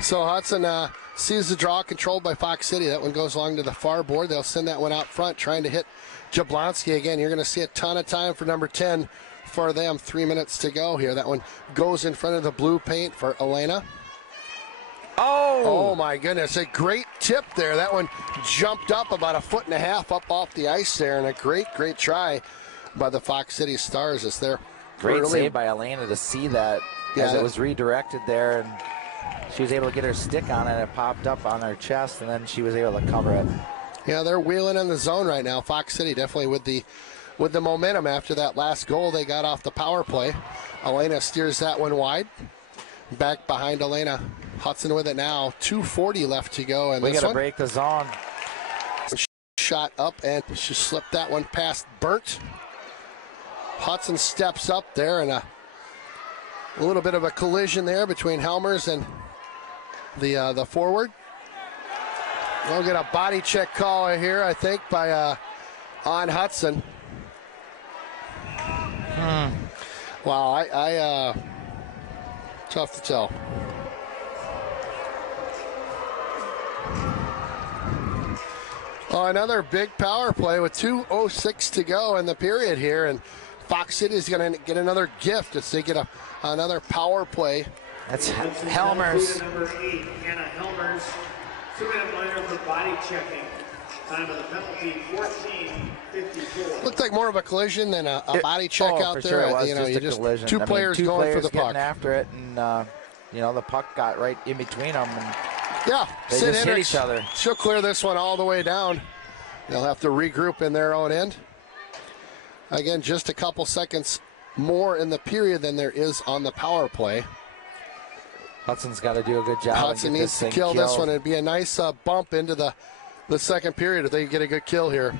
So Hudson sees the draw controlled by Fox City. That one goes along to the far board. They'll send that one out front, trying to hit Jablonski again. You're going to see a ton of time for number 10 for them. 3 minutes to go here. That one goes in front of the blue paint for Elena. Oh my goodness, a great tip there. That one jumped up about 1.5 feet up off the ice there, and a great try by the Fox City Stars. As they're great save by Elena to see that as it was redirected there, and she was able to get her stick on it. It popped up on her chest, and then she was able to cover it. Yeah, they're wheeling in the zone right now. Fox City definitely with the momentum after that last goal they got off the power play. Elena steers that one wide. Back behind Elena. Hudson with it now. 2:40 left to go. And we got to break the zone. Shot up, and she slipped that one past Burnt. Hudson steps up there, and a little bit of a collision there between Helmers and the forward. We'll get a body check call here, I think, by on Hudson. Wow, I tough to tell. Oh, another big power play with 2:06 to go in the period here, and Fox City is going to get another gift as they get another power play. That's Helmers. Number 8, Hannah Helmers. 2-minute minor for body checking. Time of the penalty, 14:54. Looked like more of a collision than a body check out there. Sure it was you know, just you a just collision. two players going for the puck after it, and the puck got right in between them. And yeah, they just hit each other. She'll clear this one all the way down. They'll have to regroup in their own end. Again, just a couple seconds more in the period than there is on the power play. Hudson's got to do a good job. Hudson needs to kill this one. It'd be a nice bump into the second period if they get a good kill here.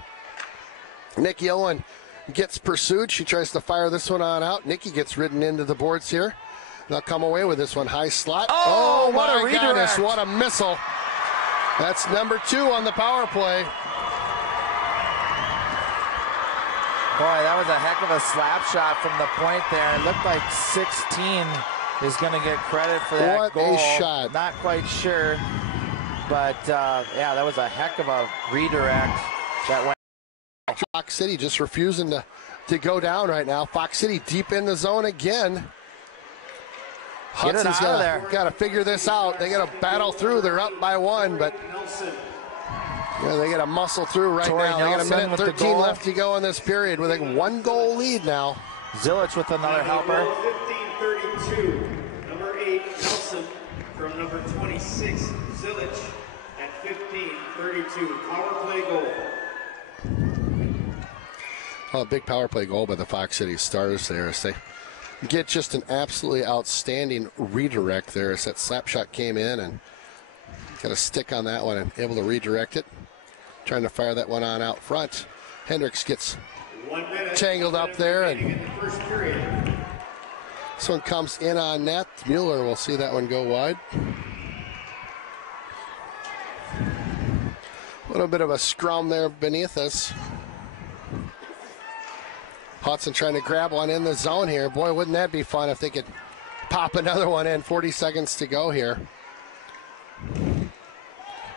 Nikki Owen gets pursued. She tries to fire this one on out. Nikki gets ridden into the boards here. They'll come away with this one. High slot. Oh what my a redirect. goodness, what a missile. That's number 2 on the power play. Boy, that was a heck of a slap shot from the point there. It looked like 16 is going to get credit for that goal. What a shot. Not quite sure. But, yeah, that was a heck of a redirect that went. Fox City just refusing to go down right now. Fox City deep in the zone again. Hudson's got to figure this out. They got to battle through. They're up by 1, but yeah, they got to muscle through right now. They got a minute 13 left to go in this period with a 1-goal lead now. Zilich with another helper. 15:32. Number 8, Nelson from number 26, Zilich at 15:32. Power play goal. Oh, a big power play goal by the Fox City Stars there as they get just an absolutely outstanding redirect there as that slap shot came in and got a stick on that one and able to redirect it. Trying to fire that one on out front. Hendricks gets tangled up there, and this one comes in on net. Mueller will see that one go wide. A little bit of a scrum there beneath us. Hudson trying to grab one in the zone here. Boy, wouldn't that be fun if they could pop another one in. 40 seconds to go here.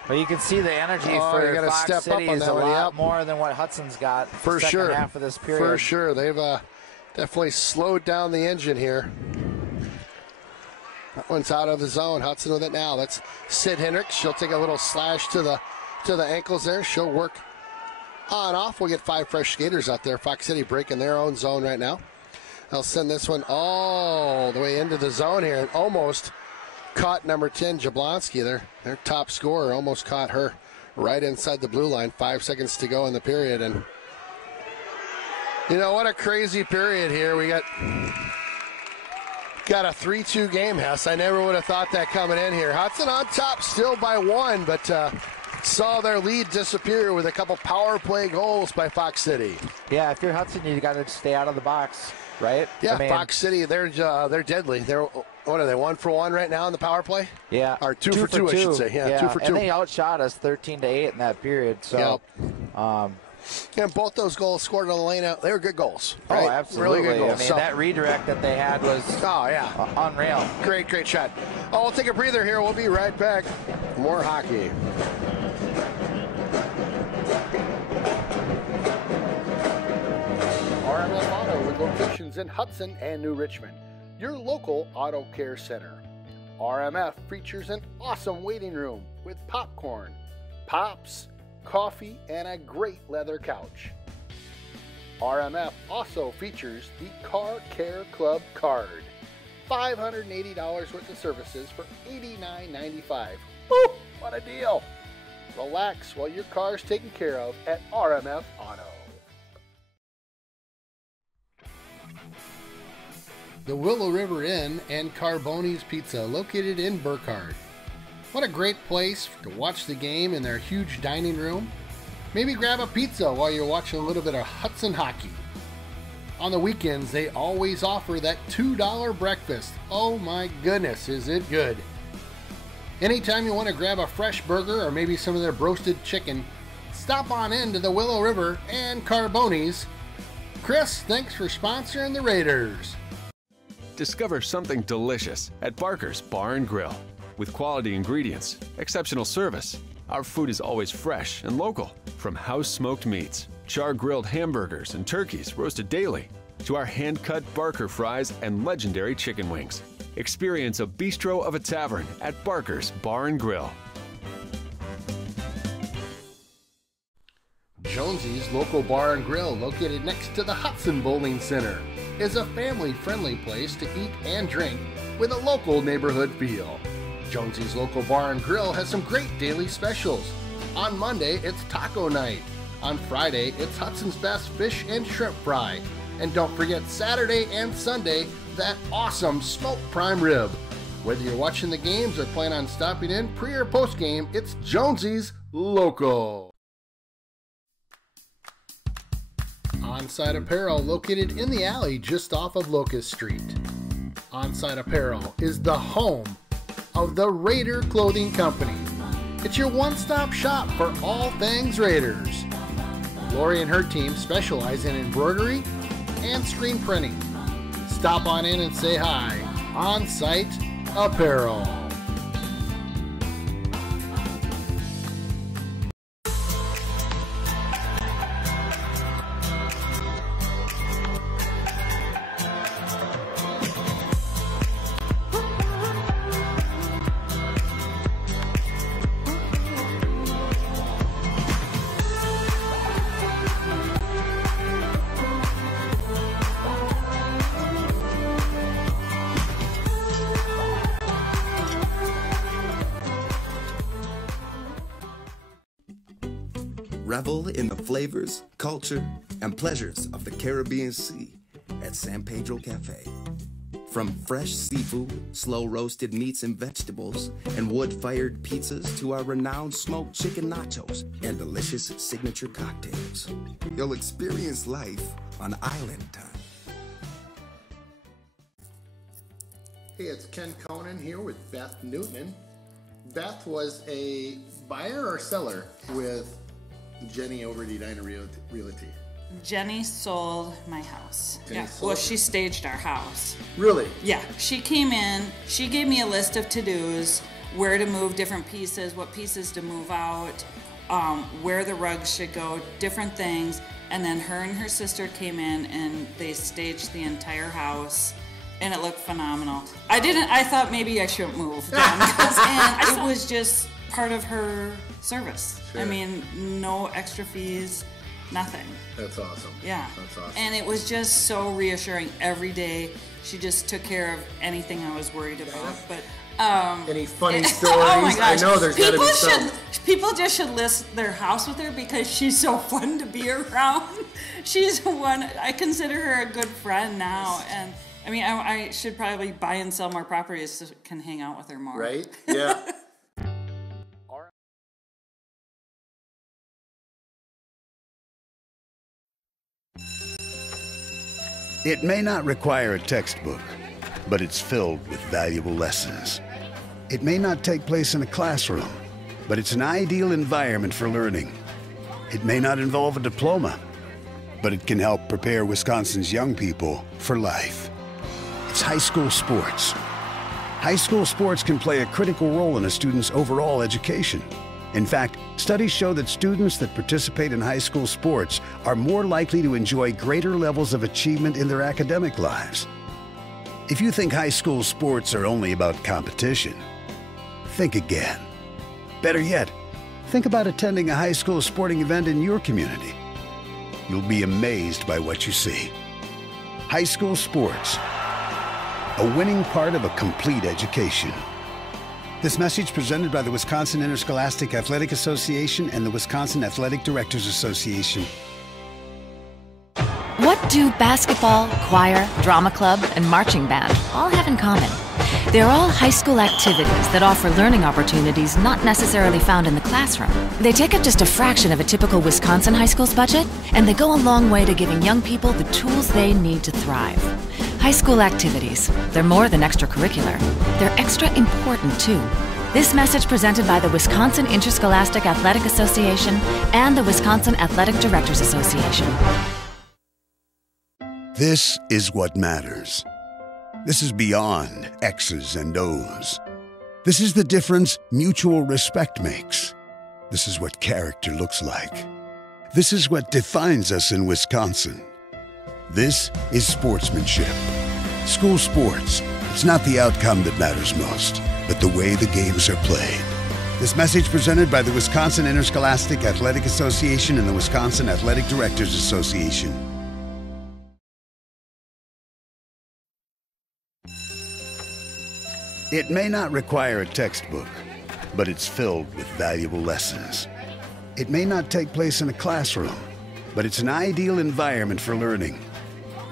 Well, you can see the energy for Fox step City up on is that a one, lot more than what Hudson's got for the second sure. half of this period. For sure. They've definitely slowed down the engine here. That one's out of the zone. Hudson with it now. That's Sid Hendricks. She'll take a little slash to the ankles there. She'll work on off. We'll get 5 fresh skaters out there. Fox City breaking their own zone right now. They'll send this one all the way into the zone here and almost caught number 10, Jablonski. Their top scorer almost caught her right inside the blue line. 5 seconds to go in the period. And, you know, what a crazy period here. We got a 3-2 game, Hess. I never would have thought that coming in here. Hudson on top still by 1, but saw their lead disappear with a couple power play goals by Fox City. Yeah, if you're Hudson, you got to stay out of the box, right? Yeah, Fox City, they're deadly. What are they, 1 for 1 right now in the power play? Yeah. Or 2 for 2, I should say. Yeah, 2 for 2. And they outshot us 13-8 in that period. So, yep. And both those goals scored on Elena, they were good goals. Right? Oh, absolutely. Really good goals. I mean, that redirect that they had was unreal. Great shot. Oh, we'll take a breather here. We'll be right back. More hockey. RMF Auto with locations in Hudson and New Richmond. Your local auto care center. RMF features an awesome waiting room with popcorn, pops, coffee, and a great leather couch. RMF also features the Car Care Club card. $580 worth of services for $89.95. Woo! What a deal! Relax while your car's taken care of at RMF Auto. The Willow River Inn and Carboni's Pizza, located in Burkhardt. What a great place to watch the game in their huge dining room. Maybe grab a pizza while you're watching a little bit of Hudson hockey. On the weekends, they always offer that $2 breakfast. Oh my goodness, is it good. Anytime you want to grab a fresh burger or maybe some of their roasted chicken, stop on in to the Willow River and Carboni's. Chris, thanks for sponsoring the Raiders. Discover something delicious at Barker's Bar and Grill. With quality ingredients, exceptional service, our food is always fresh and local. From house-smoked meats, char-grilled hamburgers and turkeys roasted daily, to our hand-cut Barker fries and legendary chicken wings. Experience a bistro of a tavern at Barker's Bar and Grill. Jonesy's Local Bar and Grill, located next to the Hudson Bowling Center, is a family-friendly place to eat and drink with a local neighborhood feel. Jonesy's Local Bar and Grill has some great daily specials. On Monday, it's taco night. On Friday, it's Hudson's best fish and shrimp fry. And don't forget Saturday and Sunday, that awesome smoked prime rib. Whether you're watching the games or plan on stopping in pre or post game, it's Jonesy's Local. Onside Apparel, located in the alley just off of Locust Street. Onside Apparel is the home of the Raider Clothing Company. It's your one-stop shop for all things Raiders. Lori and her team specialize in embroidery and screen printing. Stop on in and say hi. On-Site Apparel. Revel in the flavors, culture, and pleasures of the Caribbean Sea at San Pedro Cafe. From fresh seafood, slow-roasted meats and vegetables, and wood-fired pizzas to our renowned smoked chicken nachos and delicious signature cocktails. You'll experience life on island time. Hey, it's Ken Conan here with Beth Newton. Beth was a buyer or seller with Jenny over at Edina Realty. Jenny sold my house. Well, she staged our house. Really? Yeah. She came in, she gave me a list of to-dos, where to move different pieces, what pieces to move out, where the rugs should go, different things. And then her and her sister came in and they staged the entire house. And it looked phenomenal. I thought maybe I shouldn't move then. And it was just part of her service. Sure. I mean, no extra fees, nothing. That's awesome. Yeah. That's awesome. And it was just so reassuring every day. She just took care of anything I was worried about. But any funny stories? Oh my gosh. I know there's got to be some. People just should list their house with her because she's so fun to be around. She's one, I consider her a good friend now. And I mean, I should probably buy and sell more properties so I can hang out with her more. Right? Yeah. It may not require a textbook, but it's filled with valuable lessons. It may not take place in a classroom, but it's an ideal environment for learning. It may not involve a diploma, but it can help prepare Wisconsin's young people for life. It's high school sports, High school sports can play a critical role in a student's overall education. In fact, studies show that students that participate in high school sports are more likely to enjoy greater levels of achievement in their academic lives. If you think high school sports are only about competition, think again. Better yet, think about attending a high school sporting event in your community. You'll be amazed by what you see. High school sports, a winning part of a complete education. This message presented by the Wisconsin Interscholastic Athletic Association and the Wisconsin Athletic Directors Association. What do basketball, choir, drama club, and marching band all have in common? They're all high school activities that offer learning opportunities not necessarily found in the classroom. They take up just a fraction of a typical Wisconsin high school's budget, and they go a long way to giving young people the tools they need to thrive. High school activities, they're more than extracurricular. They're extra important too. This message presented by the Wisconsin Interscholastic Athletic Association and the Wisconsin Athletic Directors Association. This is what matters. This is beyond X's and O's. This is the difference mutual respect makes. This is what character looks like. This is what defines us in Wisconsin. This is sportsmanship. School sports, it's not the outcome that matters most, but the way the games are played. This message presented by the Wisconsin Interscholastic Athletic Association and the Wisconsin Athletic Directors Association. It may not require a textbook, but it's filled with valuable lessons. It may not take place in a classroom, but it's an ideal environment for learning.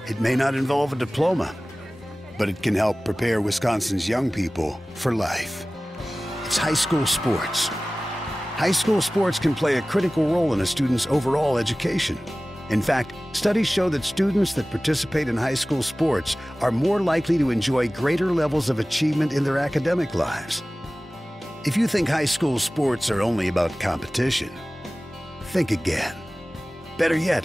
It may not involve a diploma, but it can help prepare Wisconsin's young people for life. It's high school sports. High school sports can play a critical role in a student's overall education. In fact, studies show that students that participate in high school sports are more likely to enjoy greater levels of achievement in their academic lives. If you think high school sports are only about competition, think again. Better yet,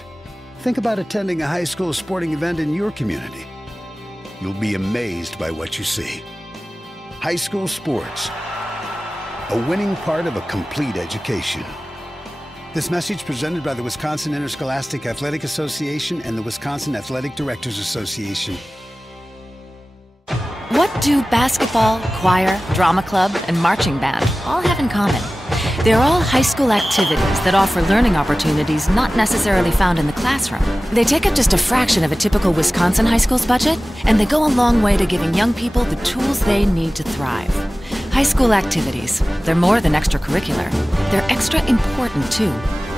think about attending a high school sporting event in your community. You'll be amazed by what you see. High school sports, a winning part of a complete education. This message presented by the Wisconsin Interscholastic Athletic Association and the Wisconsin Athletic Directors Association. What do basketball, choir, drama club, and marching band all have in common? They're all high school activities that offer learning opportunities not necessarily found in the classroom. They take up just a fraction of a typical Wisconsin high school's budget, and they go a long way to giving young people the tools they need to thrive. High school activities, they're more than extracurricular. They're extra important too.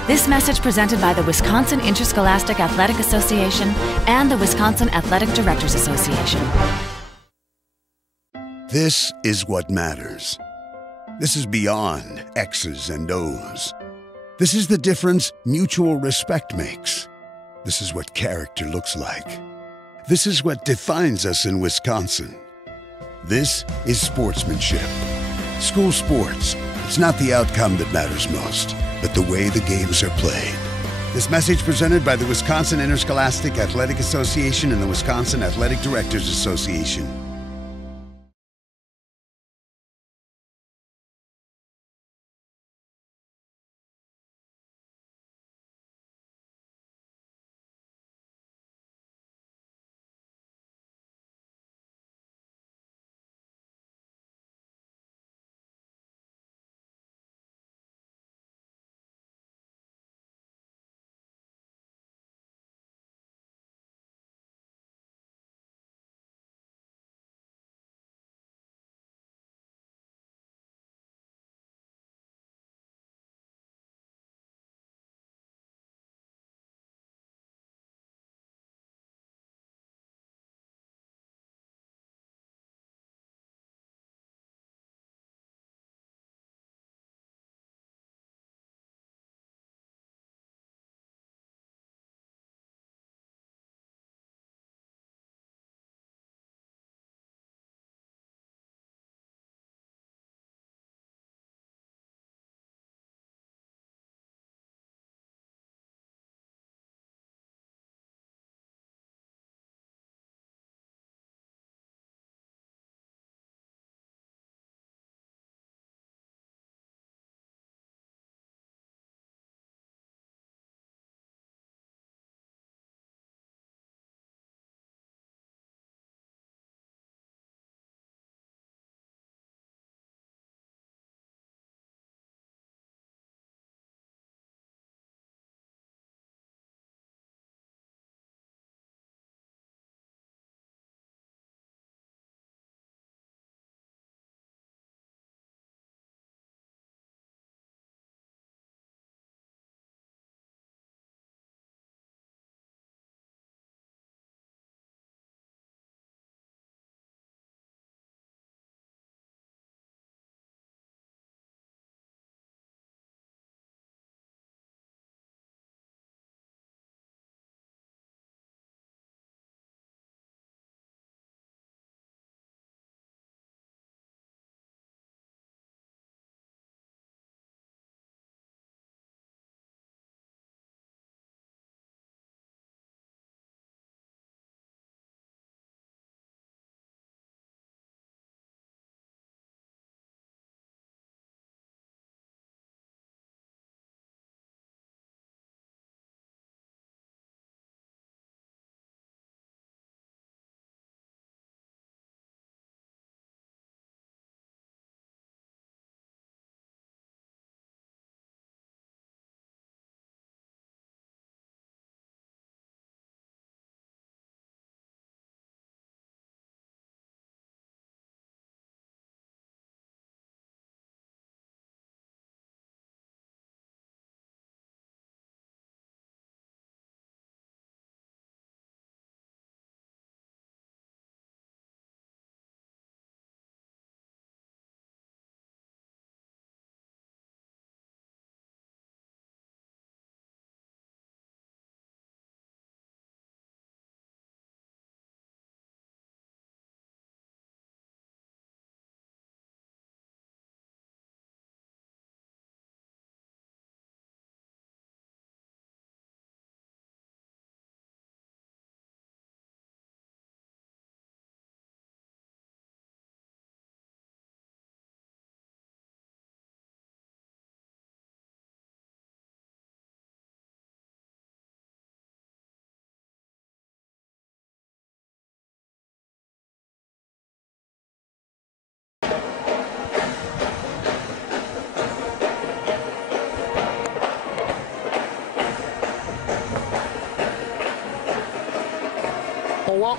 This message presented by the Wisconsin Interscholastic Athletic Association and the Wisconsin Athletic Directors Association. This is what matters. This is beyond X's and O's. This is the difference mutual respect makes. This is what character looks like. This is what defines us in Wisconsin. This is sportsmanship. School sports, it's not the outcome that matters most, but the way the games are played. This message presented by the Wisconsin Interscholastic Athletic Association and the Wisconsin Athletic Directors Association.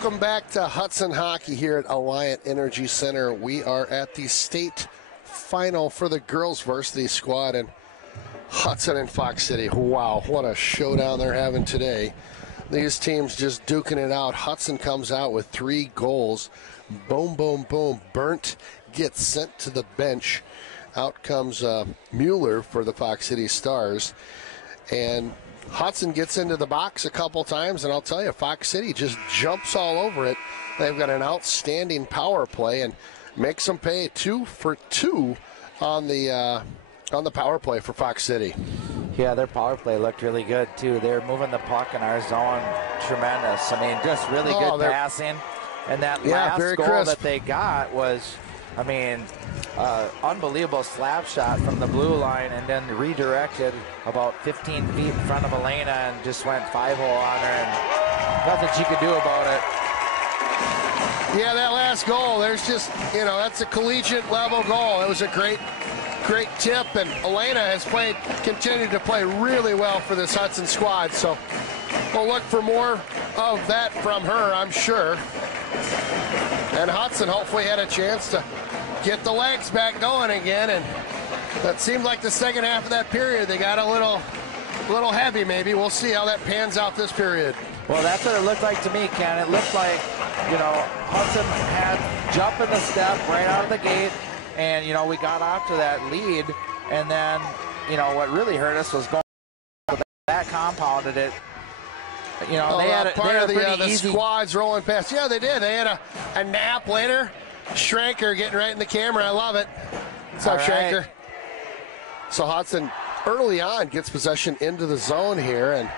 Welcome back to Hudson Hockey here at Alliant Energy Center. We are at the state final for the girls varsity squad, and Hudson and Fox City. Wow, what a showdown they're having today. These teams just duking it out. Hudson comes out with 3 goals. Boom, boom, boom. Burnt gets sent to the bench. Out comes Mueller for the Fox City Stars. And Hudson gets into the box a couple times, and I'll tell you, Fox City just jumps all over it. They've got an outstanding power play and makes them pay 2 for 2 on the power play for Fox City. Yeah, their power play looked really good, too. They're moving the puck in our zone tremendous. I mean, just really good passing. And that last goal crisp that they got was, I mean, unbelievable slap shot from the blue line and then redirected about 15 feet in front of Elena and just went 5-hole on her, and nothing she could do about it. Yeah, that last goal, there's just, that's a collegiate level goal. It was a great tip, and Elena has continued to play really well for this Hudson squad, so we'll look for more of that from her, I'm sure. And Hudson hopefully had a chance to get the legs back going again, and that seemed like the second half of that period they got a little heavy maybe. We'll see how that pans out this period. Well, that's what it looked like to me, Ken. It looked like, Hudson had jump in the step right out of the gate, and, we got off to that lead, and then, what really hurt us was going that compounded it. They had a pretty easy squads rolling past. Yeah, they did. They had a nap later. Schranker getting right in the camera. I love it. What's up, Schranker? So Hudson early on gets possession into the zone here, and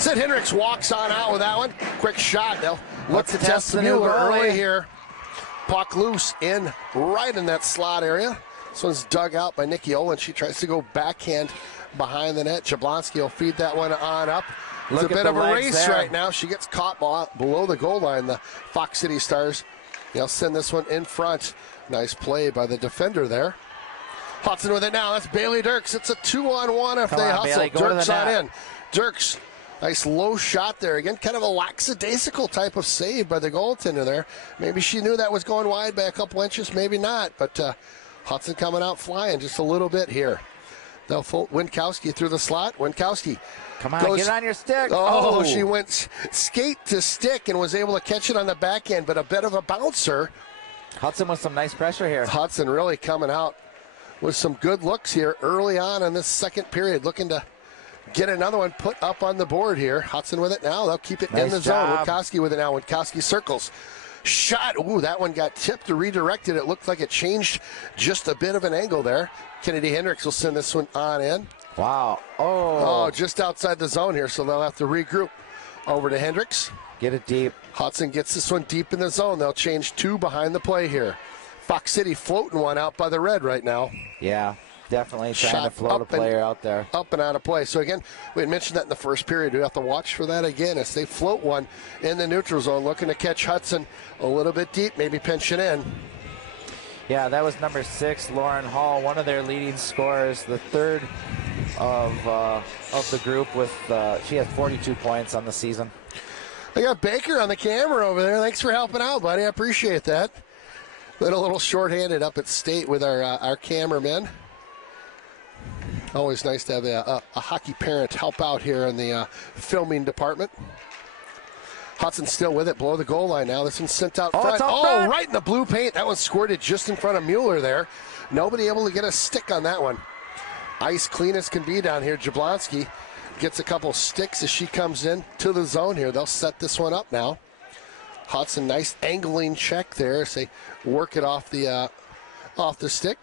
Sid Hendricks walks on out with that one. Quick shot. They'll look to test the Mueller early here. Puck loose right in that slot area. This one's dug out by Nikki Olin. She tries to go backhand behind the net. Jablonski will feed that one on up. It's a bit of a race right now. She gets caught below the goal line, the Fox City Stars. They'll send this one in front. Nice play by the defender there. Hudson with it now. That's Bailey Dirks. It's a 2-on-1 if they hustle. Bailey, Dirks on in. Dirks, nice low shot there. Again, kind of a lackadaisical type of save by the goaltender there. Maybe she knew that was going wide by a couple inches, maybe not. But Hudson coming out flying just a little bit here. They'll Winkowski through the slot. Winkowski. Come on, get on your stick. Oh, she went skate to stick and was able to catch it on the backhand, but a bit of a bouncer. Hudson with some nice pressure here. Hudson really coming out with some good looks here early on in this second period, looking to get another one put up on the board here. Hudson with it now. They'll keep it in the zone. Winkowski with it now. Winkowski circles. Shot. Ooh, that one got tipped or redirected. It looked like it changed just a bit of an angle there. Kennedy Hendricks will send this one on in. Wow. Oh, just outside the zone here, so they'll have to regroup. Over to Hendricks. Get it deep. Hudson gets this one deep in the zone. They'll change 2 behind the play here. Fox City floating one out by the red right now. Yeah, definitely trying to float a player out there. Up and out of play. So again, we had mentioned that in the first period. We have to watch for that again as they float one in the neutral zone, looking to catch Hudson a little bit deep, maybe pinch it in. Yeah, that was number 6, Lauren Hall, one of their leading scorers, the third of the group. With she has 42 points on the season. They got Baker on the camera over there. Thanks for helping out, buddy. I appreciate that. Been a little shorthanded up at state with our cameramen. Always nice to have a hockey parent help out here in the filming department. Hudson still with it, below the goal line now. This one's sent out front. Oh, right in the blue paint. That one squirted just in front of Mueller there. Nobody able to get a stick on that one. Ice clean as can be down here. Jablonski gets a couple sticks as she comes in to the zone here. They'll set this one up now. Hudson, nice angling check there as they work it off the stick.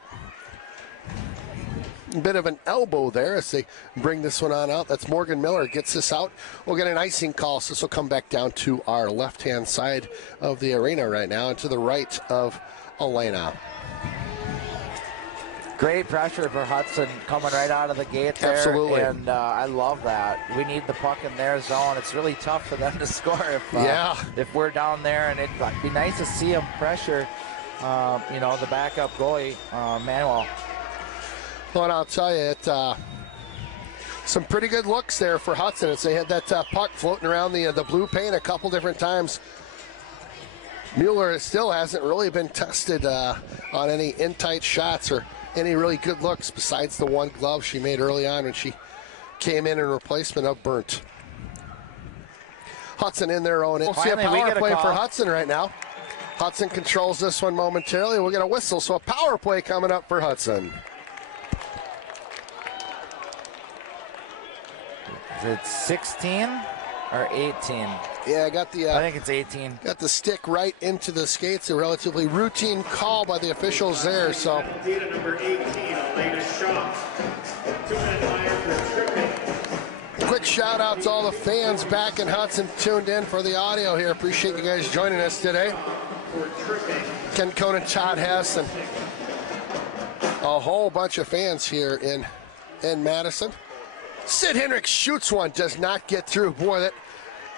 A bit of an elbow there as they bring this one on out. That's Morgan Miller gets this out. We'll get an icing call, so this will come back down to our left-hand side of the arena right now and to the right of Elena. Great pressure for Hudson coming right out of the gate there. Absolutely. And I love that. We need the puck in their zone. It's really tough for them to score if we're down there. And it'd be nice to see them pressure, the backup goalie, Manuel. Well, and I'll tell you, some pretty good looks there for Hudson as they had that puck floating around the blue paint a couple different times. Mueller still hasn't really been tested on any in-tight shots or any really good looks besides the one glove she made early on when she came in replacement of Burnt. Hudson in their own end. We'll see a power play for Hudson right now. Hudson controls this one momentarily. We'll get a whistle, so a power play coming up for Hudson. Is it 16 or 18? Yeah, I got the. I think it's 18. Got the stick right into the skates. A relatively routine call by the officials there. So. Penalty to number 18, Elena Shaw. 2-minute line for tripping. Quick shout out to all the fans back in Hudson tuned in for the audio here. Appreciate you guys joining us today. Ken Conan, Todd Hess, and a whole bunch of fans here in Madison. Sid Hendricks shoots one, does not get through. Boy, that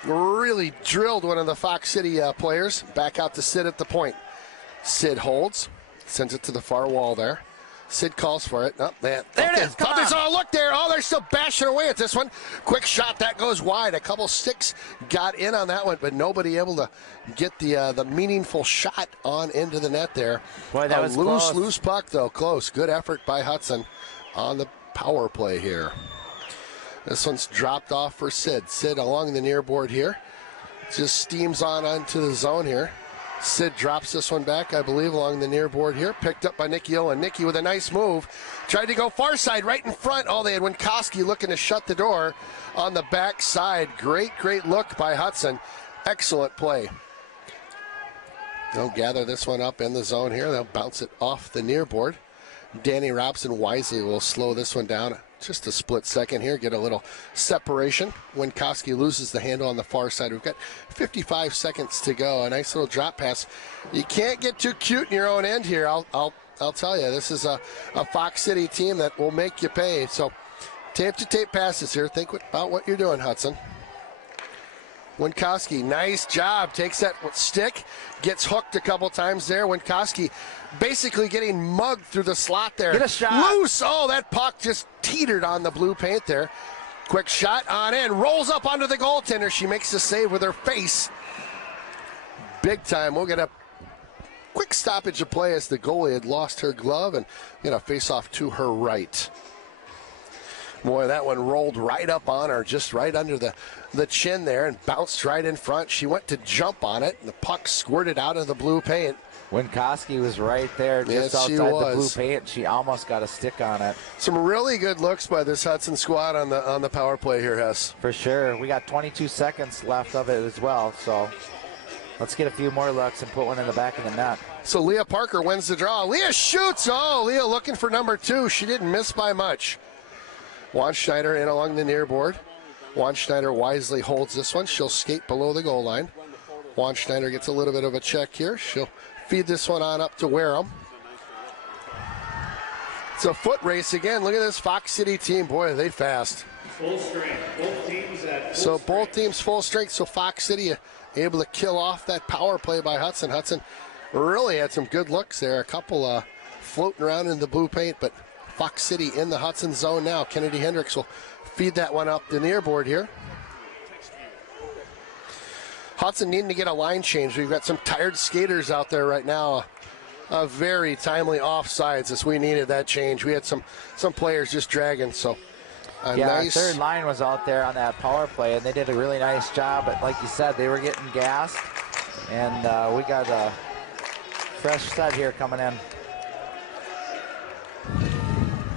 really drilled one of the Fox City players. Back out to Sid at the point. Sid holds, sends it to the far wall there. Sid calls for it. Oh, man. There it is. Come on. Oh, look there. Oh, they're still bashing away at this one. Quick shot. That goes wide. A couple sticks got in on that one, but nobody able to get the meaningful shot on into the net there. Boy, that was loose puck, though. Close. Good effort by Hudson on the power play here. This one's dropped off for Sid. Sid along the near board here. Just steams onto the zone here. Sid drops this one back, I believe, along the near board here. Picked up by Nikki Owen. Nikki with a nice move. Tried to go far side, right in front. Oh, they had Winkowski looking to shut the door on the back side. Great look by Hudson. Excellent play. They'll gather this one up in the zone here. They'll bounce it off the near board. Danny Robson wisely will slow this one down just a split second here, get a little separation. Winkowski loses the handle on the far side. We've got 55 seconds to go. A nice little drop pass. You can't get too cute in your own end here. I'll tell you, this is a Fox City team that will make you pay. So tape-to-tape passes here. Think about what you're doing, Hudson. Winkowski, nice job. Takes that stick, gets hooked a couple times there. Winkowski basically getting mugged through the slot there. Get a shot. Loose. Oh, that puck just teetered on the blue paint there. Quick shot on in. Rolls up onto the goaltender. She makes the save with her face. Big time. We'll get a quick stoppage of play as the goalie had lost her glove and get a face-off to her right. Boy, that one rolled right up on her, just right under the chin there and bounced right in front. She went to jump on it, and the puck squirted out of the blue paint. Winkowski was right there just outside the blue paint. She almost got a stick on it. Some really good looks by this Hudson squad on the power play here, Hess. For sure. We got 22 seconds left of it as well, so let's get a few more looks and put one in the back of the net. So Leah Parker wins the draw. Leah shoots. Oh, Leah looking for number 2. She didn't miss by much. Juan Schneider in along the near board. Juan Schneider wisely holds this one. She'll skate below the goal line. Juan Schneider gets a little bit of a check here. She'll feed this one on up to Wareham. It's a foot race again. Look at this Fox City team. Boy, are they fast. Full strength. Both teams at full So strength. both teams full strength. So Fox City able to kill off that power play by Hudson. Hudson really had some good looks there. A couple floating around in the blue paint, but Fox City in the Hudson zone now. Kennedy Hendricks will feed that one up the near board here. Hudson needing to get a line change. We've got some tired skaters out there right now. A very timely offsides as we needed that change. We had some players just dragging. So nice. Third line was out there on that power play, and they did a really nice job. But like you said, they were getting gassed, and we got a fresh set here coming in.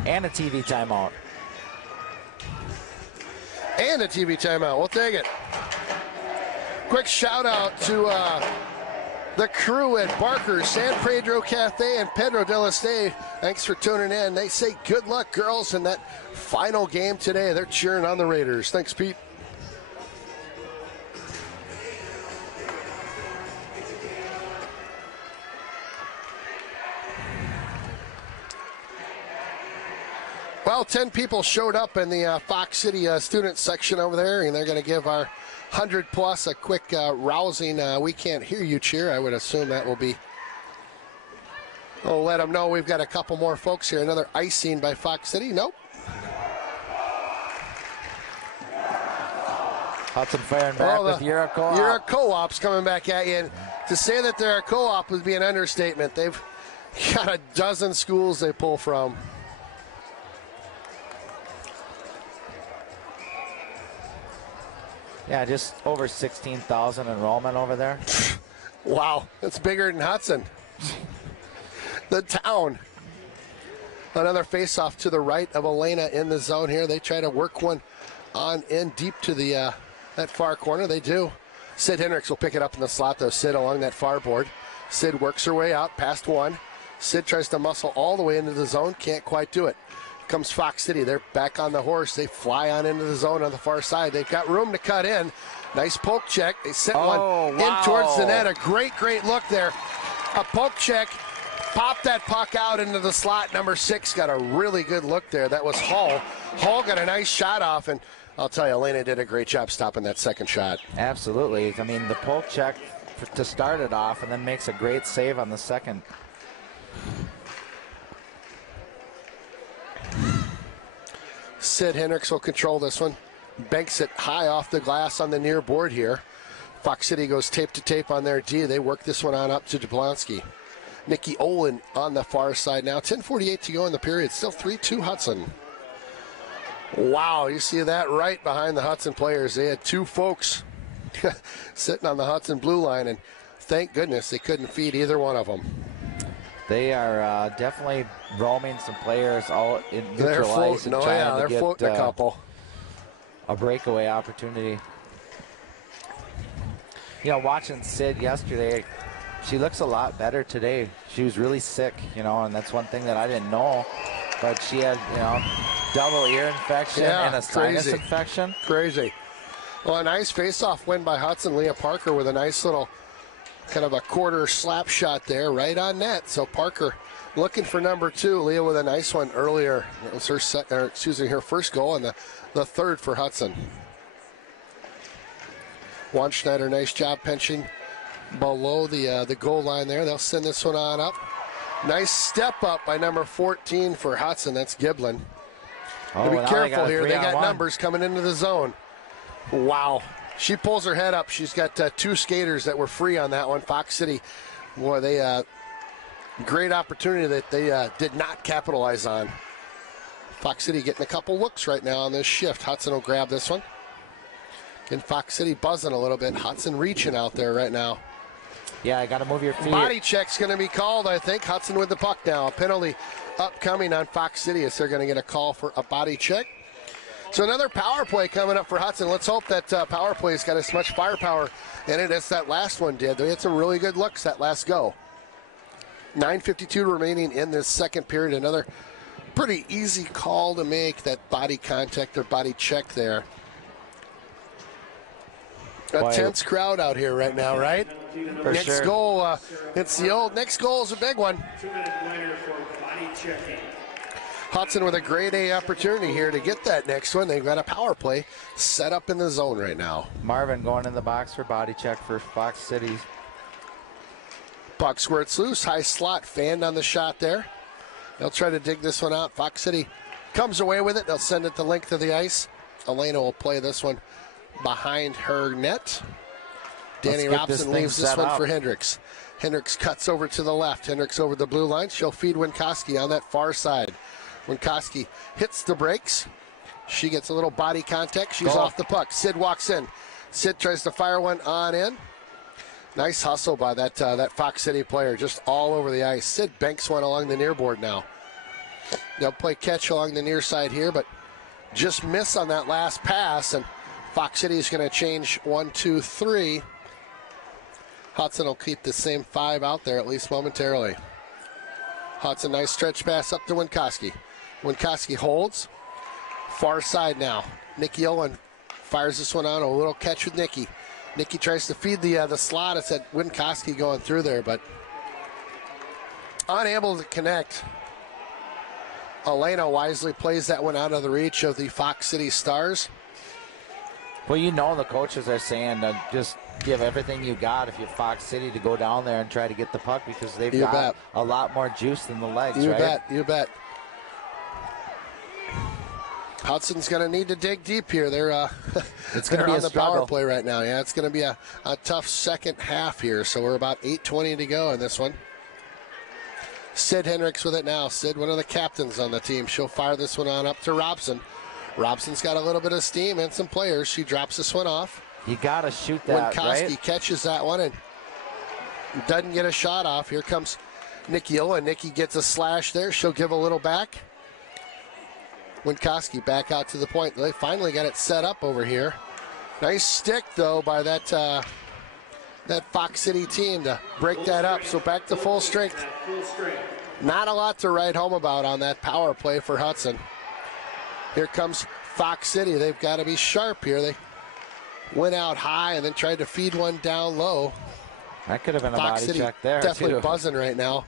And a TV timeout. And a TV timeout. We'll take it. Quick shout out to the crew at Barker's, San Pedro Cafe, and Pedro de la Stay. Thanks for tuning in. They say good luck, girls, in that final game today. They're cheering on the Raiders. Thanks, Pete. Well, 10 people showed up in the Fox City student section over there, and they're going to give our 100-plus a quick rousing we can't hear you cheer. I would assume that will be. We'll let them know we've got a couple more folks here. Another icing by Fox City. Nope. Hudson firing back with Euro Co-op. Euro Co-op's coming back at you. And to say that they're a co-op would be an understatement. They've got a dozen schools they pull from. Yeah, just over 16,000 enrollment over there. Wow, that's bigger than Hudson. The town. Another face-off to the right of Elena in the zone here. They try to work one on in deep to the that far corner. They do. Sid Hendricks will pick it up in the slot, though. Sid along that far board. Sid works her way out past one. Sid tries to muscle all the way into the zone. Can't quite do it. Comes Fox City. They're back on the horse. They fly on into the zone on the far side. They've got room to cut in. Nice poke check. They sent one in towards the net. A great look there. A poke check. Popped that puck out into the slot. Number 6 got a really good look there. That was Hall. Hall got a nice shot off, and I'll tell you, Elena did a great job stopping that second shot. Absolutely. I mean, the poke check to start it off, and then makes a great save on the second. Sid Hendricks will control this one. Banks it high off the glass on the near board here. Fox City goes tape to tape on their D. They work this one on up to Jablonski. Nikki Olin on the far side now. 10:48 to go in the period. Still 3-2 Hudson. Wow, you see that right behind the Hudson players. They had 2 folks sitting on the Hudson blue line, and thank goodness they couldn't feed either one of them. They are definitely roaming some players out in neutral ice and trying to get floating a couple. A breakaway opportunity. You know, watching Sid yesterday, she looks a lot better today. She was really sick, you know, and that's one thing that I didn't know. But she had, you know, double ear infection and a sinus infection. Crazy. Well, a nice face-off win by Hudson. Leah Parker with a nice little kind of a quarter slap shot there right on net. So Parker looking for number 2. Leah with a nice one earlier. It was her her first goal and the third for Hudson. Juan Schneider, nice job pinching below the goal line there. They'll send this one on up. Nice step up by number 14 for Hudson. That's Giblin. Be careful here. They got numbers coming into the zone. Wow. She pulls her head up. She's got 2 skaters that were free on that one. Fox City, boy, they great opportunity that they did not capitalize on. Fox City getting a couple looks right now on this shift. Hudson will grab this one. And Fox City buzzing a little bit. Hudson reaching out there right now. Yeah, I got to move your feet. Body check's going to be called, I think. Hudson with the puck now. A penalty upcoming on Fox City as they're going to get a call for a body check. So another power play coming up for Hudson. Let's hope that power play's got as much firepower in it as that last one did. They had some really good looks that last go. 9:52 remaining in this second period. Another pretty easy call to make, that body contact or body check there. A tense crowd out here right now, right? Next goal, it's the old next goal is a big one. 2-minute winner for body checking. Hudson with a grade A opportunity here to get that next one. They've got a power play set up in the zone right now. Marvin going in the box for body check for Fox City. Puck squirts loose, high slot, fanned on the shot there. They'll try to dig this one out. Fox City comes away with it. They'll send it the length of the ice. Elena will play this one behind her net. Danny Robson leaves this one for Hendricks. Hendricks cuts over to the left. Hendricks over the blue line. She'll feed Winkoski on that far side. Winkoski hits the brakes. She gets a little body contact. She's off the puck. Sid walks in. Sid tries to fire one on in. Nice hustle by that Fox City player, just all over the ice. Sid banks one along the near board now. They'll play catch along the near side here, but just miss on that last pass, and Fox City is going to change 1, 2, 3. Hudson will keep the same 5 out there, at least momentarily. Hudson, nice stretch pass up to Winkoski. Winkoski holds. Far side now. Nikki Owen fires this one on. A little catch with Nikki. Nikki tries to feed the slot. It's at Winkoski going through there, but unable to connect. Elena wisely plays that one out of the reach of the Fox City Stars. Well, you know the coaches are saying just give everything you got if you're Fox City to go down there and try to get the puck, because they've got a lot more juice than the legs, right? You bet. Hudson's going to need to dig deep here. They're It's going to be on a the struggle. power play right now. Yeah, it's going to be a tough second half here. So we're about 8:20 to go in this one. Sid Hendricks with it now. Sid, one of the captains on the team. She'll fire this one on up to Robson. Robson's got a little bit of steam and some players. She drops this one off. You got to shoot that, Winkoski right? catches that one and doesn't get a shot off. Here comes Nikki Owen. Nikki gets a slash there. She'll give a little back. Winkoski back out to the point. They finally got it set up over here. Nice stick, though, by that Fox City team to break that up. So back to full strength. Not a lot to write home about on that power play for Hudson. Here comes Fox City. They've got to be sharp here. They went out high and then tried to feed one down low. That could have been a Fox body City check there, definitely too. buzzing right now.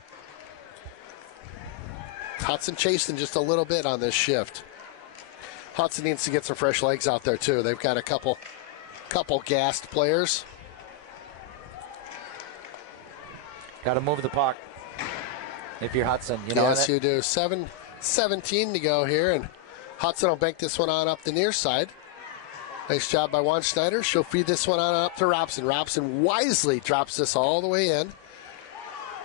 Hudson chasing just a little bit on this shift. Hudson needs to get some fresh legs out there too. They've got a couple gassed players. Got to move the puck if you're Hudson. You know Yes, you do. 7:17 to go here, and Hudson will bank this one on up the near side. Nice job by Juan Schneider. She'll feed this one on up to Robson. Robson wisely drops this all the way in.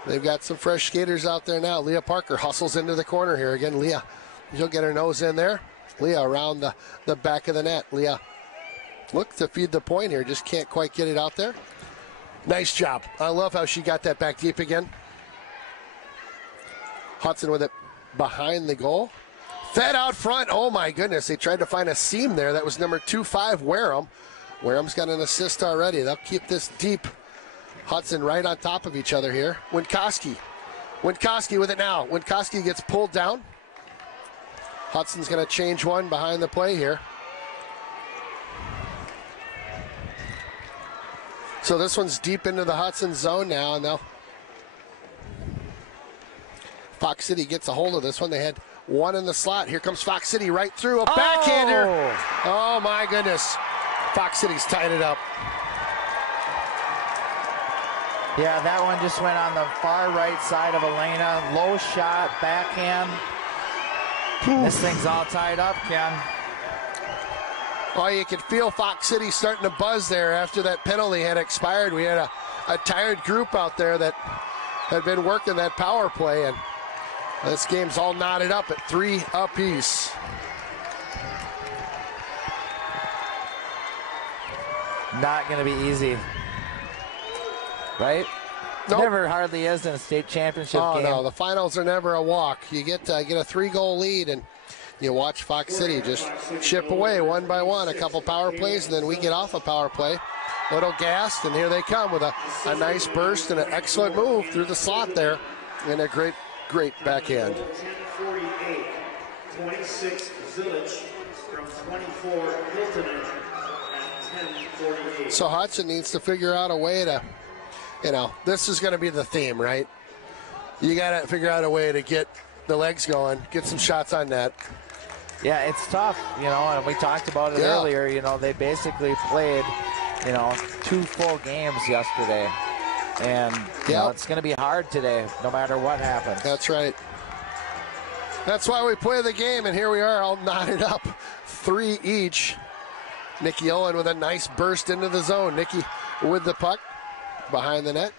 They've got some fresh skaters out there now. Leah Parker hustles into the corner here. Again, Leah, she'll get her nose in there. Leah around the back of the net. Leah look to feed the point here. Just can't quite get it out there. Nice job. I love how she got that back deep again. Hudson with it behind the goal. Fed out front. Oh, my goodness. They tried to find a seam there. That was number 25, Wareham. Wareham's got an assist already. They'll keep this deep. Hudson right on top of each other here. Winkoski with it now. Winkoski gets pulled down. Hudson's going to change one behind the play here. So this one's deep into the Hudson zone now, and Fox City gets a hold of this one. They had one in the slot. Here comes Fox City right through. A backhander. Oh, my goodness. Fox City's tied it up. Yeah, that one just went on the far right side of Elena. Low shot, backhand. This thing's all tied up, Ken. Oh, you could feel Fox City starting to buzz there after that penalty had expired. We had a tired group out there that had been working that power play, and this game's all knotted up at 3 apiece. Not going to be easy. Right? Nope. Never hardly is in a state championship game. No, the finals are never a walk. You get a 3-goal lead, and you watch Fox City just chip away one by one, a couple power plays, and then we get off a power play. A little gassed, and here they come with a nice burst and an excellent move through the slot there, and a great backhand. 10:48, 26 Zilic from 24 Hilton at 10:48. So Hudson needs to figure out a way to, this is going to be the theme, right? You got to figure out a way to get the legs going, get some shots on net. Yeah, it's tough, and we talked about it earlier. They basically played, 2 full games yesterday. And, it's going to be hard today, no matter what happens. That's right. That's why we play the game, and here we are all knotted up, 3 each. Nikki Owen with a nice burst into the zone. Nikki with the puck behind the net.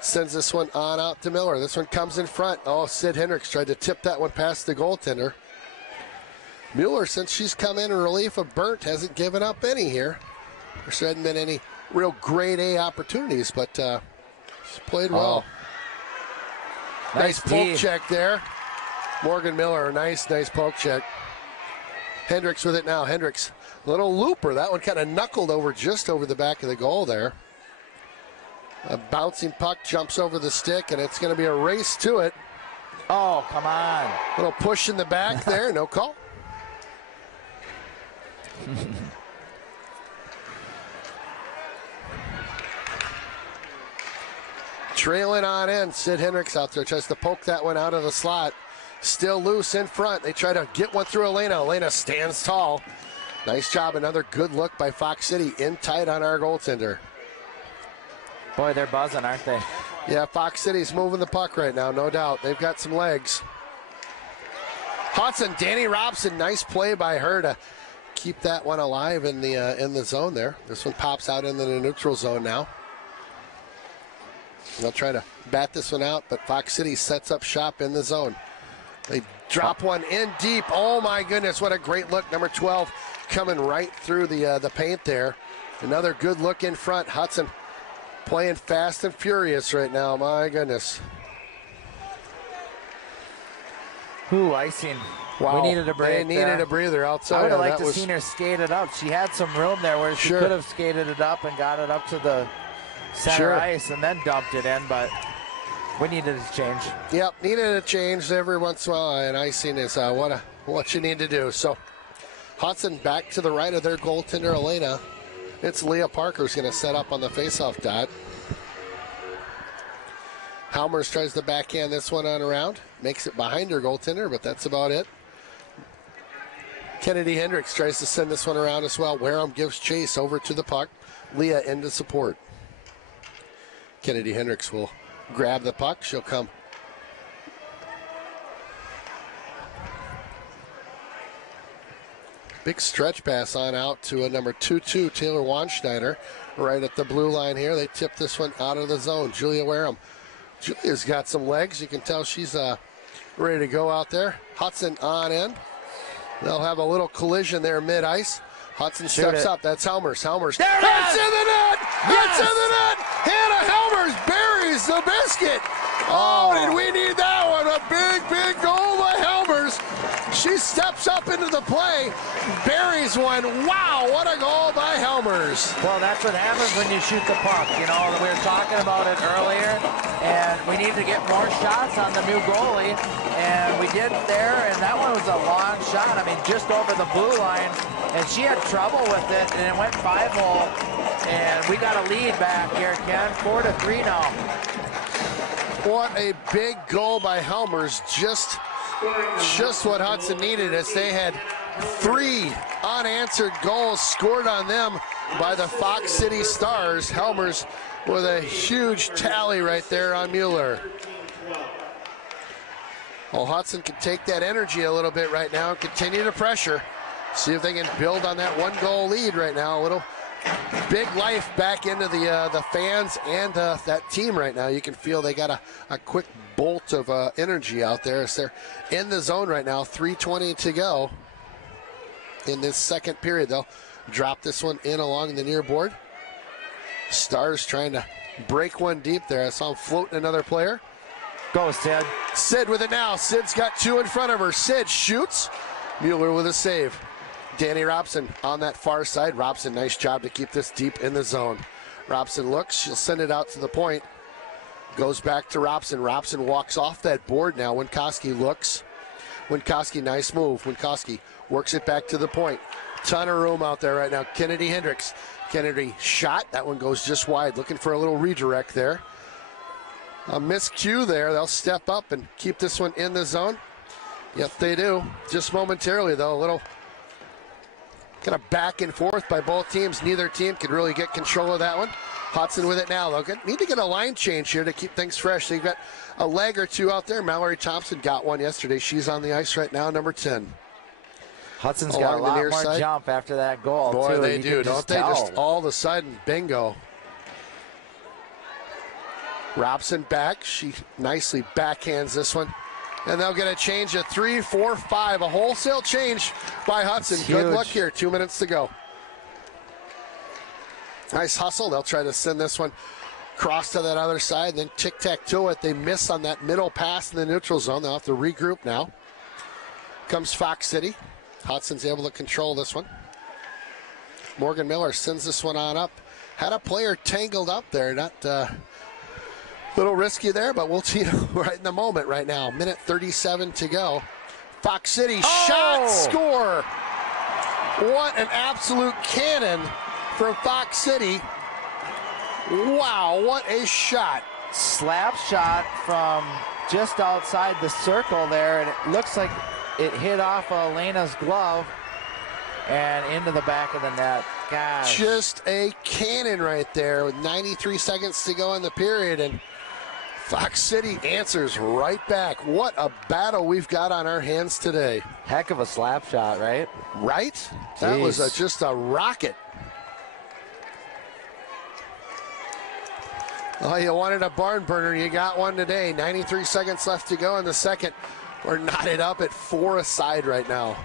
Sends this one on out to Miller. This one comes in front. Oh, Sid Hendricks tried to tip that one past the goaltender. Mueller, since she's come in relief of Burnt, hasn't given up any here. There hasn't been any real grade A opportunities, but she's played well. Nice poke check there. Morgan Miller, nice poke check. Hendricks with it now. Hendricks, little looper. That one kind of knuckled over just over the back of the goal there. A bouncing puck jumps over the stick, and it's going to be a race to it. Oh, come on. Little push in the back there, no call. Trailing on in, Sid Hendricks out there tries to poke that one out of the slot. Still loose in front. They try to get one through Elena. Elena stands tall. Nice job. Another good look by Fox City in tight on our goaltender. Boy, they're buzzing, aren't they? Yeah, Fox City's moving the puck right now, no doubt. They've got some legs. Hudson, Danny Robson, nice play by her to keep that one alive in the zone there. This one pops out into the neutral zone now. They'll try to bat this one out, but Fox City sets up shop in the zone. They drop one in deep. Oh my goodness, what a great look. Number 12 coming right through the paint there. Another good look in front. Hudson playing fast and furious right now. My goodness. Ooh, icing. Wow. We needed a break. They needed a breather. I'll tell you. I would have liked to seen her skate it up. She had some room there where she could have skated it up and got it up to the center ice and then dumped it in, but we needed a change. Yep, needed a change every once in a while, and icing is what you need to do. So Hudson back to the right of their goaltender, Elena. It's Leah Parker who's going to set up on the faceoff dot. Halmers tries to backhand this one on around. Makes it behind her goaltender, but that's about it. Kennedy Hendricks tries to send this one around as well. Wareham gives chase over to the puck. Leah into support. Kennedy Hendricks will grab the puck. She'll come. Big stretch pass on out to a number 2-2, Taylor Wanschneider, right at the blue line here. They tip this one out of the zone. Julia Wareham. Julia's got some legs. You can tell she's ready to go out there. Hudson on in. They'll have a little collision there mid-ice. Hudson steps up. That's Helmers. Helmers. There it That's is. in the net! That's in the net! Hannah Helmers buries the biscuit. Oh, did we need that one? A big, big goal by Helmers. She steps up into the play, buries one. Wow, what a goal by Helmers. Well, that's what happens when you shoot the puck. You know, we were talking about it earlier, and we need to get more shots on the new goalie, and we did there, and that one was a long shot. I mean, just over the blue line, and she had trouble with it, and it went 5-hole, and we got a lead back here, Ken, 4-3 now. What a big goal by Helmers. Just what Hudson needed, as they had 3 unanswered goals scored on them by the Fox City Stars. Helmers with a huge tally right there on Mueller. Well, Hudson can take that energy a little bit right now and continue to pressure. See if they can build on that 1-goal lead right now. A little big life back into the fans and that team right now. You can feel they got a quick bolt of energy out there as they're in the zone right now. 3:20 to go in this second period. They'll drop this one in along the near board. Stars trying to break one deep there. I saw him floating another player. Go, Sid. Sid with it now. Sid's got 2 in front of her. Sid shoots. Mueller with a save. Danny Robson on that far side. Robson, nice job to keep this deep in the zone. Robson looks. She'll send it out to the point. Goes back to Robson. Robson walks off that board now. Winkoski looks. Winkoski, nice move. Winkoski works it back to the point. Ton of room out there right now. Kennedy Hendricks. Kennedy shot. That one goes just wide. Looking for a little redirect there. A miscue there. They'll step up and keep this one in the zone. Yep, they do. Just momentarily, though. A little kind of back and forth by both teams. Neither team could really get control of that one. Hudson with it now. They'll need to get a line change here to keep things fresh. They've got a leg or 2 out there. Mallory Thompson got one yesterday. She's on the ice right now, number 10. Hudson's got a lot more side. jump after that goal, Boy, too. they do, don't they? Just all of a sudden, bingo. Robson back. She nicely backhands this one. And they'll get a change of 3, 4, 5. A wholesale change by Hudson. Good luck here. 2 minutes to go. Nice hustle. They'll try to send this one cross to that other side. Then tic-tac-toe it. They miss on that middle pass in the neutral zone. They'll have to regroup now. Comes Fox City. Hudson's able to control this one. Morgan Miller sends this one on up. Had a player tangled up there. Not little risky there, but we'll see right in the moment right now. Minute 37 to go. Fox City shot, score. What an absolute cannon from Fox City. Wow, what a shot. Slap shot from just outside the circle there, and it looks like it hit off Elena's glove and into the back of the net. Gosh. Just a cannon right there with 93 seconds to go in the period, and Fox City answers right back. What a battle we've got on our hands today. Heck of a slap shot, right? Right? That was Jeez. just a rocket. Oh, you wanted a barn burner. You got one today. 93 seconds left to go in the second. We're knotted up at 4-a-side right now.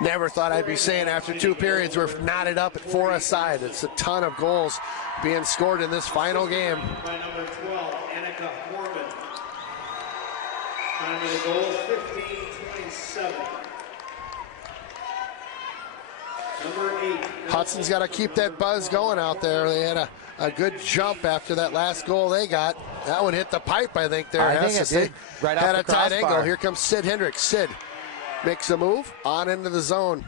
Never thought I'd be saying after 2 periods we're knotted up at 4-a-side. It's a ton of goals being scored in this final game. By number 12, Annika Horman. Time of the goal, 15:27. Number 8. Hudson's got to keep that buzz going out there. They had a good jump after that last goal they got. That one hit the pipe, I think, there. I think it did. Right off had the a tight crossbar. angle. Here comes Sid Hendricks. Sid makes a move on into the zone.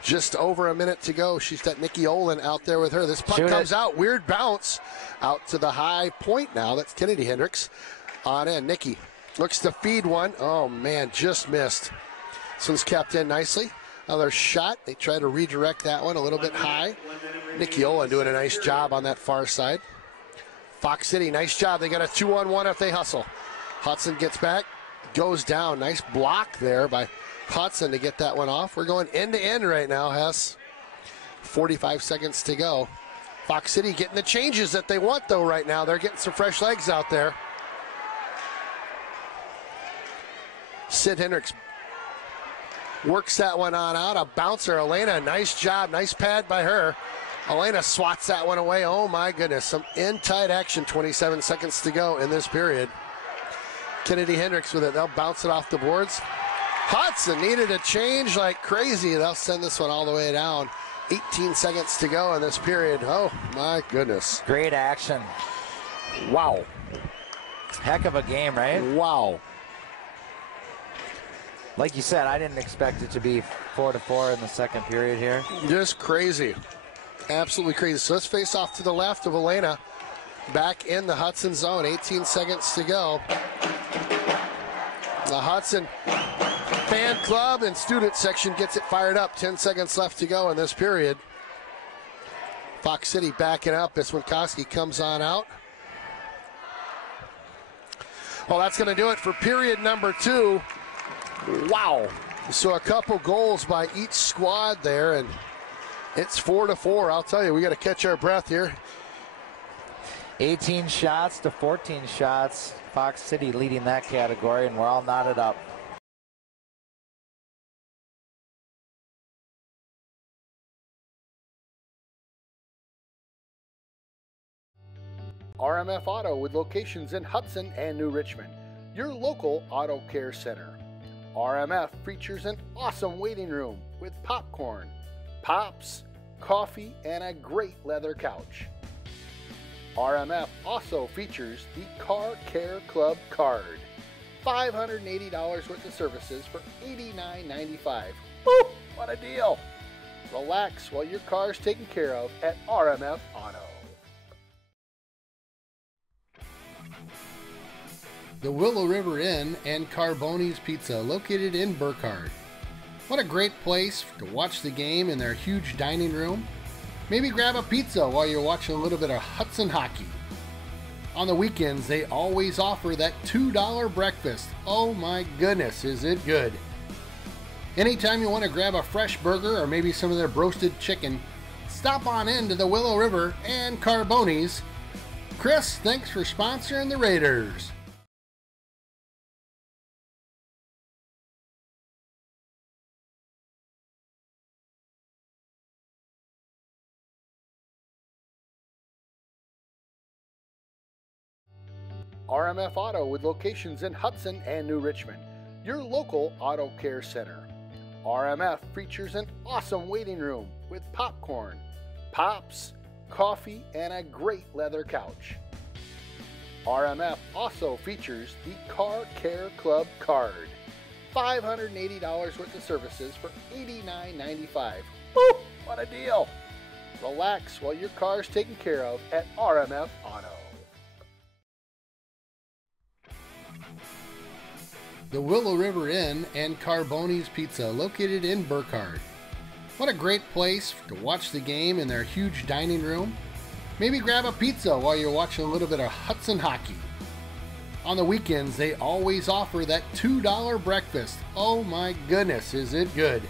Just over a minute to go. She's got Nikki Olin out there with her. This puck comes out. Weird bounce out to the high point now. That's Kennedy Hendricks on in. Nikki looks to feed one. Oh, man, just missed. This one's kept in nicely. Another shot. They try to redirect that one a little bit high. Nikki Olin doing a nice job on that far side. Fox City, nice job. They got a 2-on-1 if they hustle. Hudson gets back, goes down. Nice block there by Hudson to get that one off. We're going end to end right now, Hess. 45 seconds to go. Fox City getting the changes that they want, though, right now. They're getting some fresh legs out there. Sid Hendricks works that one on out. A bouncer, Elena, nice job. Nice pad by her. Elena swats that one away. Oh, my goodness. Some in-tight action. 27 seconds to go in this period. Kennedy Hendricks with it. They'll bounce it off the boards. Hudson needed a change like crazy. They'll send this one all the way down. 18 seconds to go in this period. Oh, my goodness. Great action. Wow. Heck of a game, right? Wow. Like you said, I didn't expect it to be 4-4 in the second period here. Just crazy. Absolutely crazy. So let's face off to the left of Elena. Back in the Hudson zone. 18 seconds to go. The Hudson fan club and student section gets it fired up. 10 seconds left to go in this period. Fox City backing up as Winkowski comes on out. Well, that's going to do it for period number 2. Wow. So a couple goals by each squad there, and it's 4-4. I'll tell you, we got to catch our breath here. 18 shots to 14 shots. Fox City leading that category, and we're all knotted up. RMF Auto with locations in Hudson and New Richmond, your local auto care center. RMF features an awesome waiting room with popcorn, pops, coffee, and a great leather couch. RMF also features the Car Care Club card. $580 worth of services for $89.95. Woo! What a deal! Relax while your car's taken care of at RMF Auto. The Willow River Inn and Carboni's Pizza, located in Burkhardt. What a great place to watch the game in their huge dining room. Maybe grab a pizza while you're watching a little bit of Hudson hockey. On the weekends, they always offer that $2 breakfast. Oh my goodness, is it good. Anytime you want to grab a fresh burger or maybe some of their roasted chicken, stop on in to the Willow River and Carboni's. Chris, thanks for sponsoring the Raiders. RMF Auto with locations in Hudson and New Richmond, your local auto care center. RMF features an awesome waiting room with popcorn, pops, coffee, and a great leather couch. RMF also features the Car Care Club card. $580 worth of services for $89.95. Woo! What a deal! Relax while your car's taken care of at RMF Auto. The Willow River Inn and Carboni's Pizza, located in Burkhardt. What a great place to watch the game in their huge dining room. Maybe grab a pizza while you're watching a little bit of Hudson hockey. On the weekends, they always offer that $2 breakfast. Oh my goodness, is it good.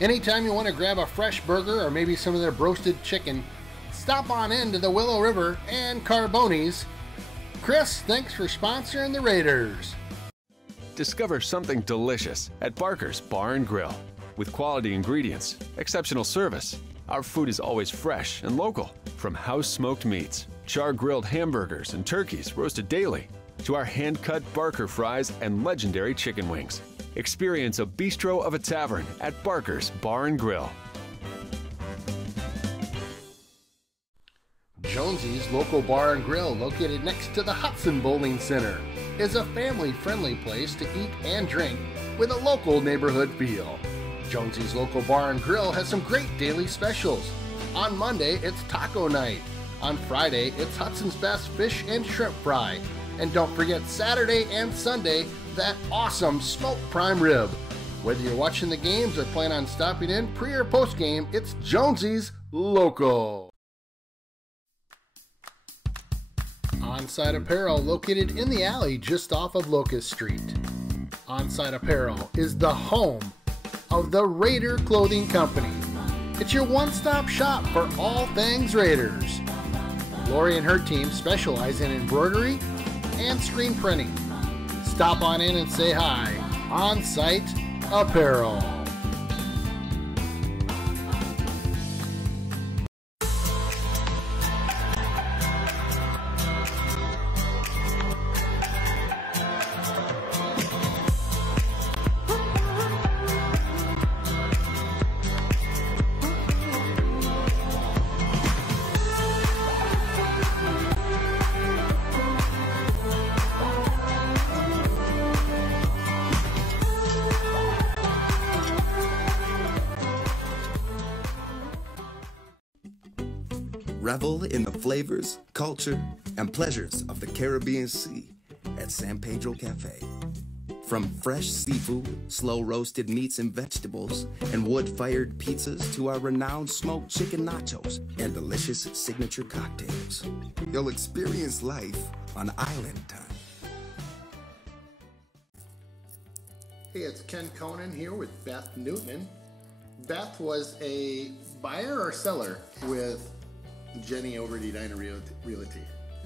Anytime you want to grab a fresh burger or maybe some of their roasted chicken, stop on in to the Willow River and Carboni's. Chris, thanks for sponsoring the Raiders. Discover something delicious at Barker's Bar and Grill. With quality ingredients, exceptional service, our food is always fresh and local. From house-smoked meats, char-grilled hamburgers and turkeys roasted daily, to our hand-cut Barker fries and legendary chicken wings. Experience a bistro of a tavern at Barker's Bar and Grill. Jonesy's Local Bar and Grill, located next to the Hudson Bowling Center, is a family-friendly place to eat and drink with a local neighborhood feel. Jonesy's Local Bar and Grill has some great daily specials. On Monday, it's taco night. On Friday, it's Hudson's Best Fish and Shrimp Fry. And don't forget Saturday and Sunday, that awesome smoked prime rib. Whether you're watching the games or plan on stopping in pre or post game, it's Jonesy's Local. Onside Apparel, located in the alley just off of Locust Street. Onside Apparel is the home of the Raider Clothing Company. It's your one-stop shop for all things Raiders. Lori and her team specialize in embroidery and screen printing. Stop on in and say hi. On-site Apparel. Revel in the flavors, culture, and pleasures of the Caribbean Sea at San Pedro Cafe. From fresh seafood, slow-roasted meats and vegetables, and wood-fired pizzas to our renowned smoked chicken nachos and delicious signature cocktails, you'll experience life on island time. Hey, it's Ken Conan here with Beth Newton. Beth was a buyer or seller with Jenny over at Edina Realty.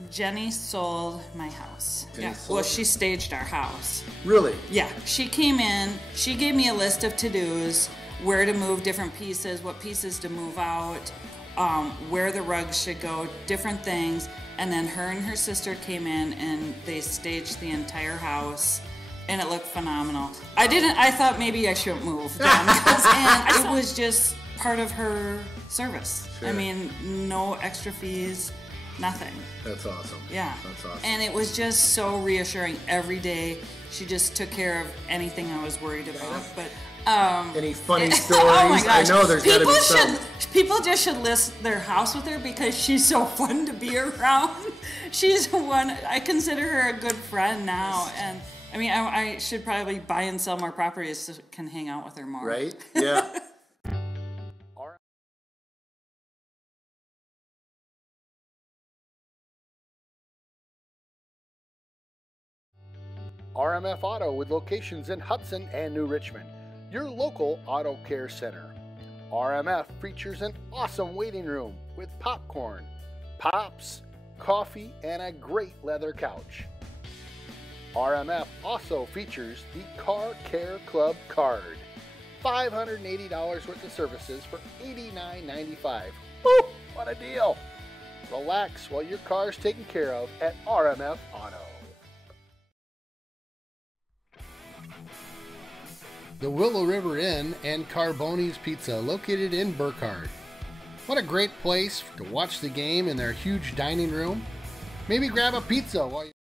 Jenny sold my house. Well, she staged our house. Really? Yeah. She came in, she gave me a list of to-dos, where to move different pieces, what pieces to move out, where the rugs should go, different things. And then her and her sister came in and they staged the entire house. And it looked phenomenal. I thought maybe I shouldn't move then, and it was just part of her service. Sure. I mean, no extra fees, nothing. That's awesome. Yeah. That's awesome. And it was just so reassuring every day. She just took care of anything I was worried about. But any funny stories? Oh my gosh. I know there's got to be some. People just should list their house with her because she's so fun to be around. She's one, I consider her a good friend now. And I mean, I should probably buy and sell more properties so I can hang out with her more. Right? Yeah. RMF Auto with locations in Hudson and New Richmond, your local auto care center. RMF features an awesome waiting room with popcorn, pops, coffee, and a great leather couch. RMF also features the Car Care Club card. $580 worth of services for $89.95. Woo! What a deal! Relax while your car's taken care of at RMF Auto. The Willow River Inn and Carboni's Pizza, located in Burkhardt. What a great place to watch the game in their huge dining room. Maybe grab a pizza while you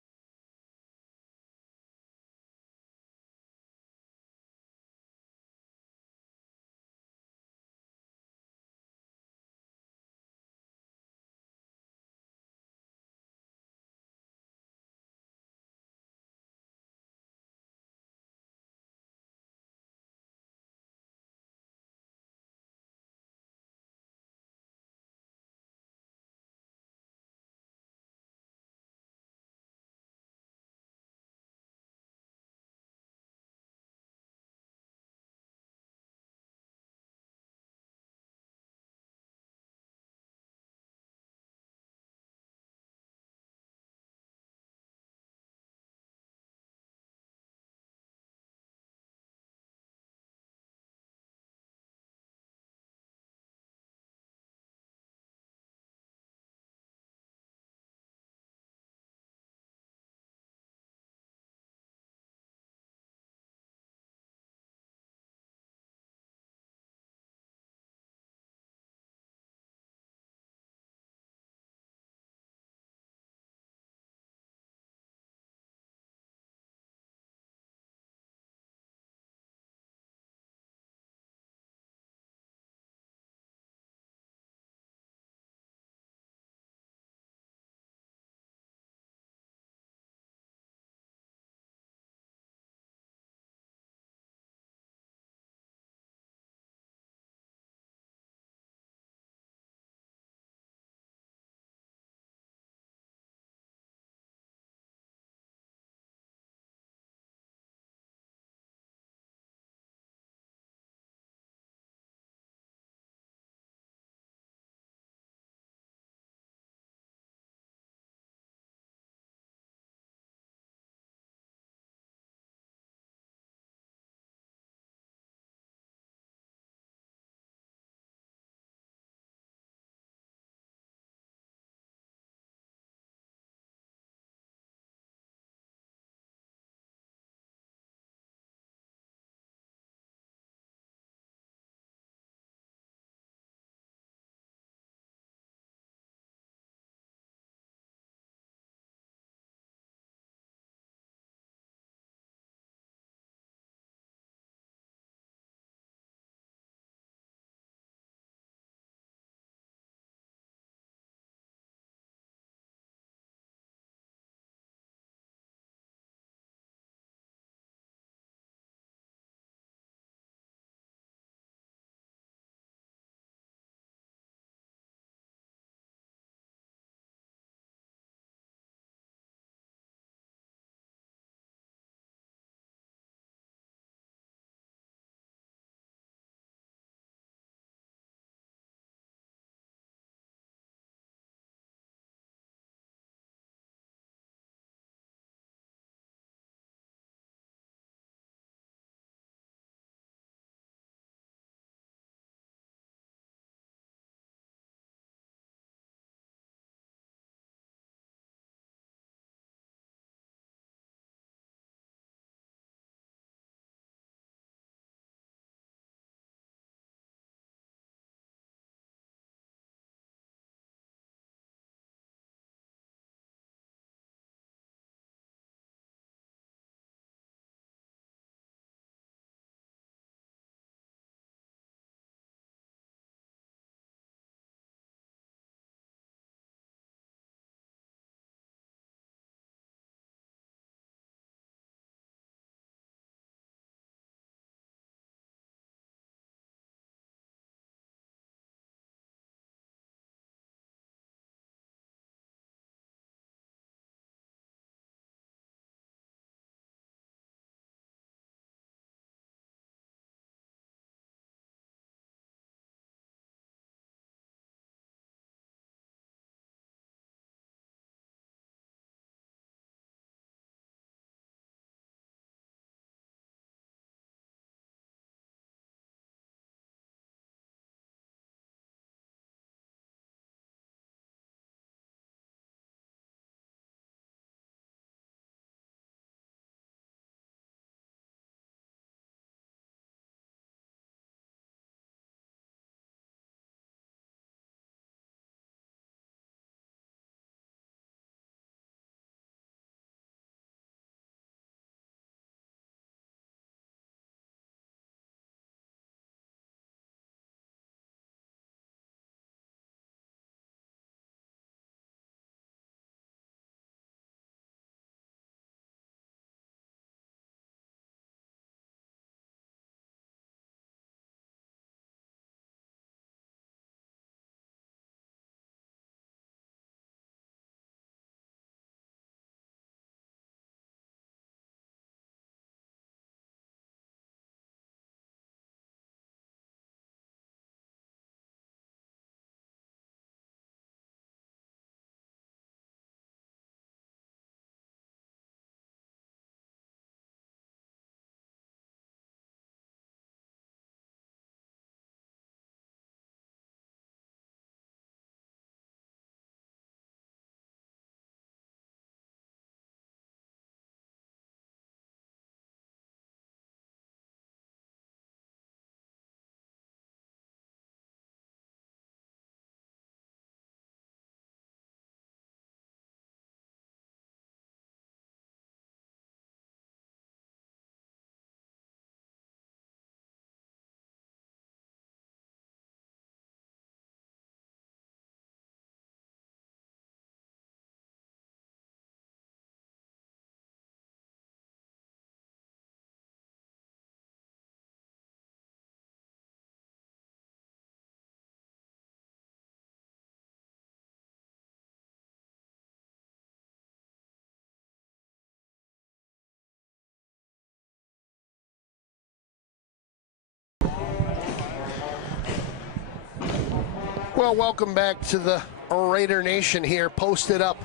Well, welcome back to the Raider Nation here, posted up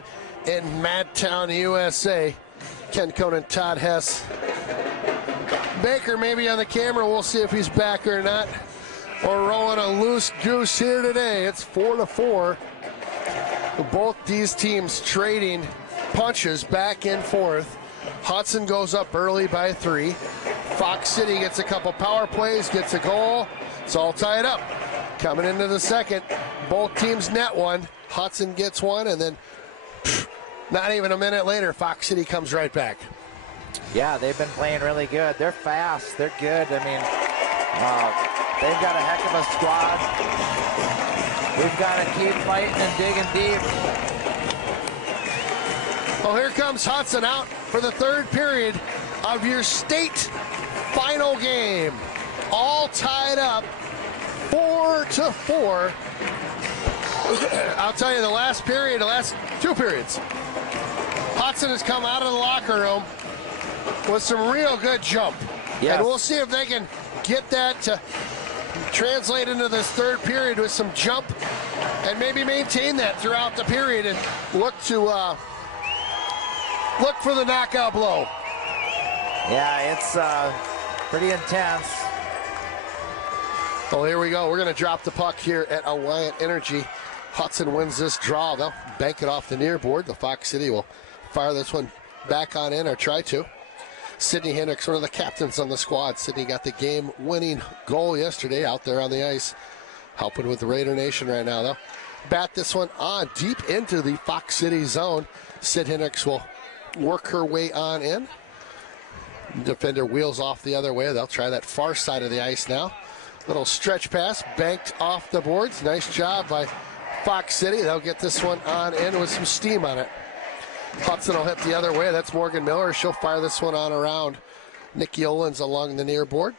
in Madtown, USA. Ken Conan, Todd Hess. Baker maybe on the camera. We'll see if he's back or not. We're rolling a loose goose here today. It's 4-4. Both these teams trading punches back and forth. Hudson goes up early by 3. Fox City gets a couple power plays, gets a goal. It's all tied up. Coming into the second, both teams net one. Hudson gets one, and then not even a minute later, Fox City comes right back. Yeah, they've been playing really good. They're fast. They're good. I mean, they've got a heck of a squad. We've got to keep fighting and digging deep. Well, here comes Hudson out for the third period of your state final game. All tied up, 4-4. I'll tell you, the last period, the last 2 periods, Hudson has come out of the locker room with some real good jump. Yes. And we'll see if they can get that to translate into this third period with some jump and maybe maintain that throughout the period and look to look for the knockout blow. Yeah, it's pretty intense. Well, here we go. We're going to drop the puck here at Alliant Energy. Hudson wins this draw. They'll bank it off the near board. The Fox City will fire this one back on in, or try to. Sydney Hendricks, one of the captains on the squad. Sydney got the game-winning goal yesterday out there on the ice, helping with the Raider Nation right now. They'll bat this one on deep into the Fox City zone. Sid Hendricks will work her way on in. Defender wheels off the other way. They'll try that far side of the ice now. Little stretch pass, banked off the boards. Nice job by Fox City. They'll get this one on in with some steam on it. Hudson will hit the other way. That's Morgan Miller. She'll fire this one on around. Nikki Olins along the near board.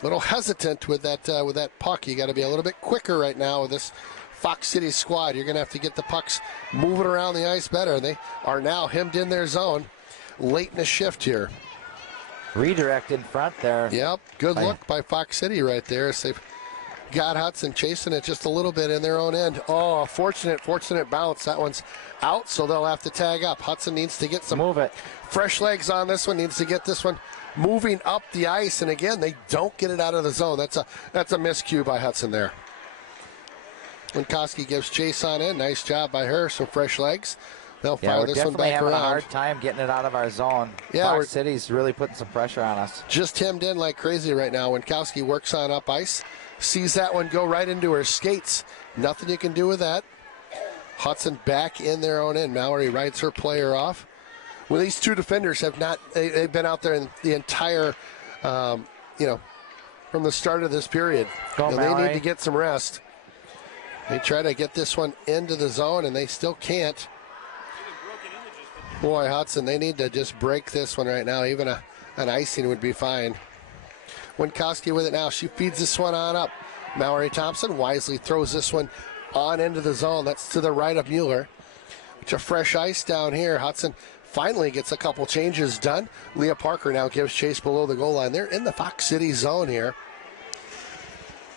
A little hesitant with that puck. You got to be a little bit quicker right now with this Fox City squad. You're going to have to get the pucks moving around the ice better. They are now hemmed in their zone late in the shift here. Redirect in front there. Yep, good look by Fox City right there. As they've got Hudson chasing it just a little bit in their own end. Oh, fortunate bounce. That one's out, so they'll have to tag up. Hudson needs to get some fresh legs on this one. Needs to get this one moving up the ice, and again, they don't get it out of the zone. That's a miscue by Hudson there. Winkowski gives chase on in. Nice job by her. Some fresh legs. They'll fire this one back around. We're definitely having a hard time getting it out of our zone. Yeah, Fox City's really putting some pressure on us. Just hemmed in like crazy right now. Winkowski works on up ice. Sees that one go right into her skates. Nothing you can do with that. Hudson back in their own end. Mallory rides her player off. Well, these two defenders have not, they've been out there in the entire, from the start of this period. They need to get some rest. They try to get this one into the zone, and they still can't. Boy, Hudson, they need to just break this one right now. Even an icing would be fine. Winkowski with it now. She feeds this one on up. Mallory Thompson wisely throws this one on into the zone. That's to the right of Mueller. It's a fresh ice down here. Hudson finally gets a couple changes done. Leah Parker now gives chase below the goal line. They're in the Fox City zone here.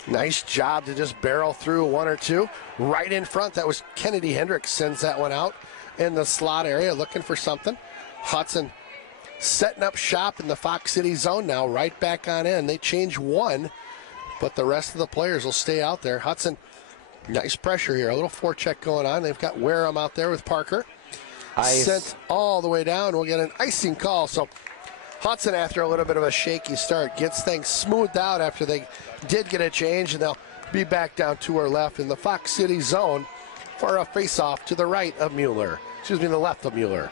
Nice job to just barrel through one or two. Right in front, that was Kennedy Hendricks, sends that one out in the slot area, looking for something. Hudson setting up shop in the Fox City zone now, right back on in. They change one, but the rest of the players will stay out there. Hudson, nice pressure here. A little forecheck going on. They've got Wareham out there with Parker. Ice. Sent all the way down. We'll get an icing call. So Hudson, after a little bit of a shaky start, gets things smoothed out after they did get a change, and they'll be back down to our left in the Fox City zone for a face-off to the right of Mueller. Excuse me, the left of Mueller.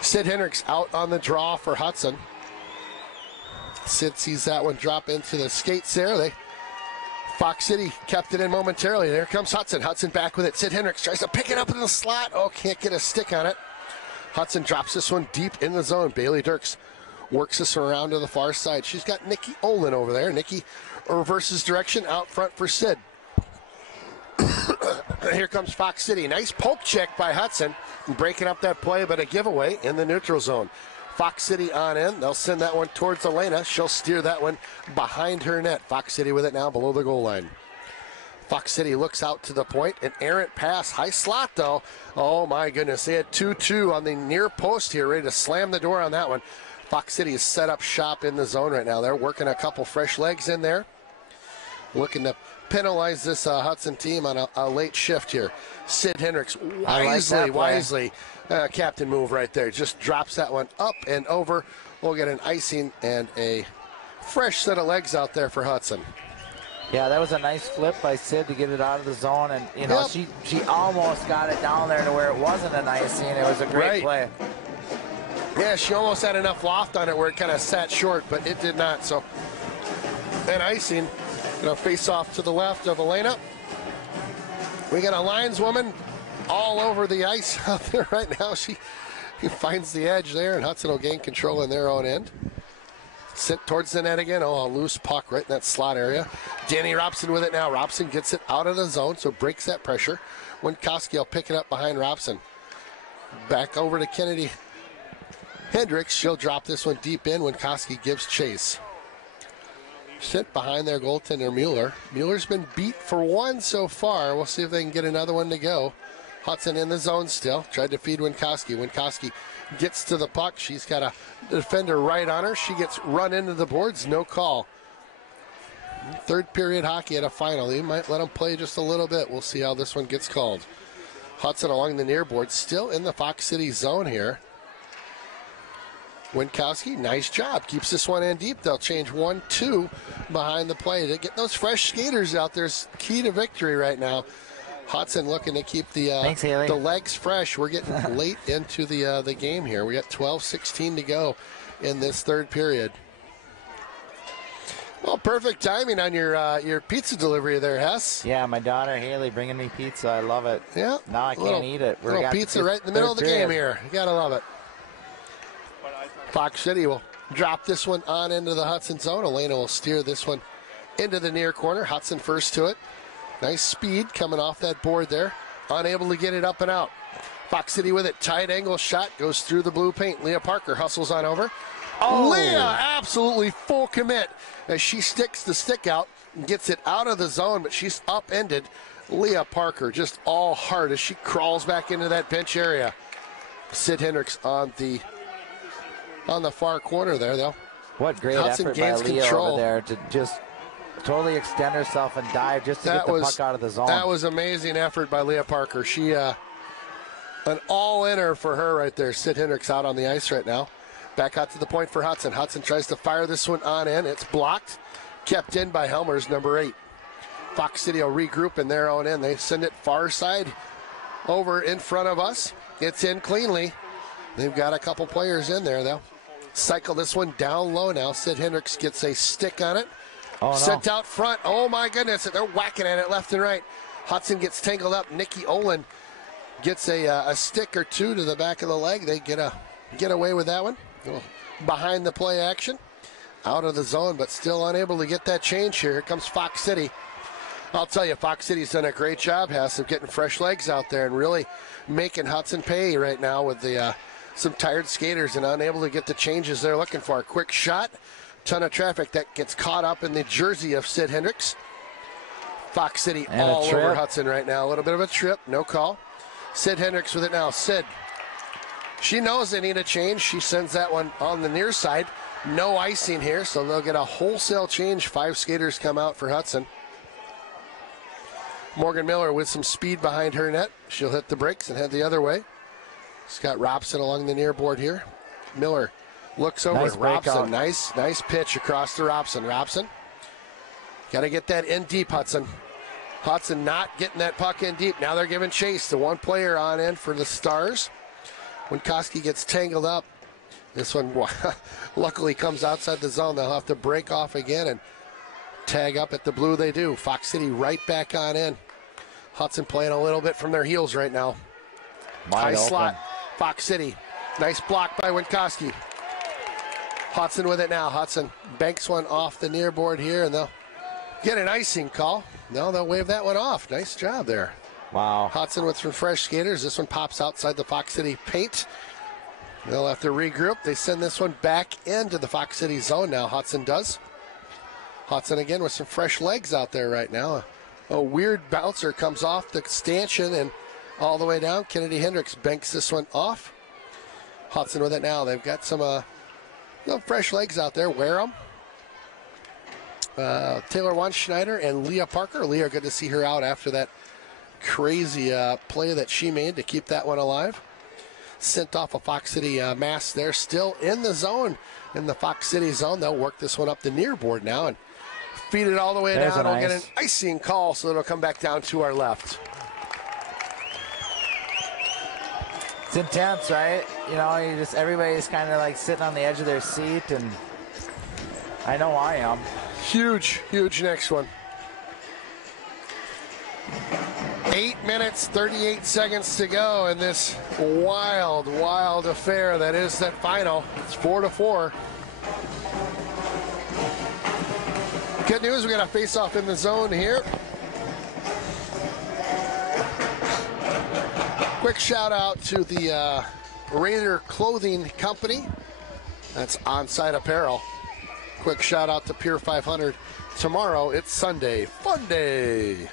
Sid Hendricks out on the draw for Hudson. Sid sees that one drop into the skates there. Fox City kept it in momentarily. There comes Hudson. Hudson back with it. Sid Hendricks tries to pick it up in the slot. Oh, can't get a stick on it. Hudson drops this one deep in the zone. Bailey Dirks works this around to the far side. She's got Nikki Olin over there. Nikki reverses direction out front for Sid. Here comes Fox City. Nice poke check by Hudson. Breaking up that play, but a giveaway in the neutral zone. Fox City on in. They'll send that one towards Elena. She'll steer that one behind her net. Fox City with it now below the goal line. Fox City looks out to the point. An errant pass. High slot, though. Oh, my goodness. They had 2-2 on the near post here, ready to slam the door on that one. Fox City is set up shop in the zone right now. They're working a couple fresh legs in there. Looking to penalize this Hudson team on a late shift here. Sid Hendricks wisely, captain move right there. Just drops that one up and over. We'll get an icing and a fresh set of legs out there for Hudson. Yeah, that was a nice flip by Sid to get it out of the zone, and you know she almost got it down there to where it wasn't an icing. It was a great play. Yeah, she almost had enough loft on it where it kind of sat short, but it did not. So an icing. Face off to the left of Elena. We got a lineswoman all over the ice out there right now. She finds the edge there, and Hudson will gain control in their own end. Sent towards the net again. Oh, a loose puck right in that slot area. Danny Robson with it now. Robson gets it out of the zone, so breaks that pressure. Winkowski will pick it up behind Robson. Back over to Kennedy Hendricks. She'll drop this one deep in. Winkowski gives chase. Sent behind their goaltender, Mueller. Mueller's been beat for one so far. We'll see if they can get another one to go. Hudson in the zone still. Tried to feed Winkowski. Winkowski gets to the puck. She's got a defender right on her. She gets run into the boards. No call. Third period hockey at a final. They might let them play just a little bit. We'll see how this one gets called. Hudson along the near board. Still in the Fox City zone here. Winkowski, nice job. Keeps this one in deep. They'll change 1-2 behind the play. To get those fresh skaters out there is key to victory right now. Hudson looking to keep the legs fresh. We're getting late into the game here. We got 12:16 to go in this third period. Well, perfect timing on your pizza delivery there, Hess. Yeah, my daughter Haley bringing me pizza. I love it. Yeah. Now I can't eat it. Little pizza right in the middle of the game here. You gotta love it. Fox City will drop this one on into the Hudson zone. Elena will steer this one into the near corner. Hudson first to it. Nice speed coming off that board there. Unable to get it up and out. Fox City with it. Tight angle shot. Goes through the blue paint. Leah Parker hustles on over. Oh. Leah absolutely full commit as she sticks the stick out and gets it out of the zone, but she's upended. Leah Parker just all hard as she crawls back into that bench area. Sid Hendricks on the far corner there, though. What great Hudson effort by Leah control over there to just totally extend herself and dive just to get the puck out of the zone. That was amazing effort by Leah Parker. She, an all-inner for her right there. Sid Hendricks out on the ice right now. Back out to the point for Hudson. Hudson tries to fire this one on in. It's blocked. Kept in by Helmers, number 8. Fox City will regroup in their own end. They send it far side over in front of us. It's in cleanly. They've got a couple players in there, though. Cycle this one down low now. Sid Hendricks gets a stick on it. Oh, no. Sent out front. Oh, my goodness. They're whacking at it left and right. Hudson gets tangled up. Nikki Olin gets a stick or two to the back of the leg. They get away with that one. Behind the play action. Out of the zone, but still unable to get that change here. Here comes Fox City. I'll tell you, Fox City's done a great job, Hess, of getting fresh legs out there and really making Hudson pay right now with the some tired skaters and unable to get the changes they're looking for. A quick shot, ton of traffic that gets caught up in the jersey of Sid Hendricks. Fox City and all over Hudson right now. A little bit of a trip, no call. Sid Hendricks with it now. Sid, she knows they need a change. She sends that one on the near side. No icing here, so they'll get a wholesale change. 5 skaters come out for Hudson. Morgan Miller with some speed behind her net. She'll hit the brakes and head the other way. Scott Robson along the near board here. Miller looks over. Nice Robson, nice pitch across to Robson. Robson, got to get that in deep, Hudson. Hudson not getting that puck in deep. Now they're giving chase. The one player on in for the Stars. Winkowski gets tangled up. This one luckily comes outside the zone. They'll have to break off again and tag up at the blue. They do. Fox City right back on in. Hudson playing a little bit from their heels right now. High slot. Fox City. Nice block by Winkowski. Hudson with it now. Hudson banks one off the near board here, and they'll get an icing call. No, they'll wave that one off. Nice job there. Wow. Hudson with some fresh skaters. This one pops outside the Fox City paint. They'll have to regroup. They send this one back into the Fox City zone now. Hudson does. Hudson again with some fresh legs out there right now. A weird bouncer comes off the stanchion and all the way down. Kennedy Hendricks banks this one off. Hudson with it now. They've got some fresh legs out there. Wear them. Taylor Wanschneider and Leah Parker. Leah, good to see her out after that crazy play that she made to keep that one alive. Sent off a Fox City mass there. Still in the zone, in the Fox City zone. They'll work this one up the near board now and feed it all the way down. We'll get an icing call, so it'll come back down to our left. It's intense, right? You know, everybody's kind of like sitting on the edge of their seat, and I know I am. Huge next one. 8 minutes, 38 seconds to go in this wild affair that is that final. It's 4-4. Good news, we got a face-off in the zone here. Quick shout out to the Raider Clothing Company. That's On-Site Apparel. Quick shout out to Pier 500. Tomorrow, it's Sunday Fun Day.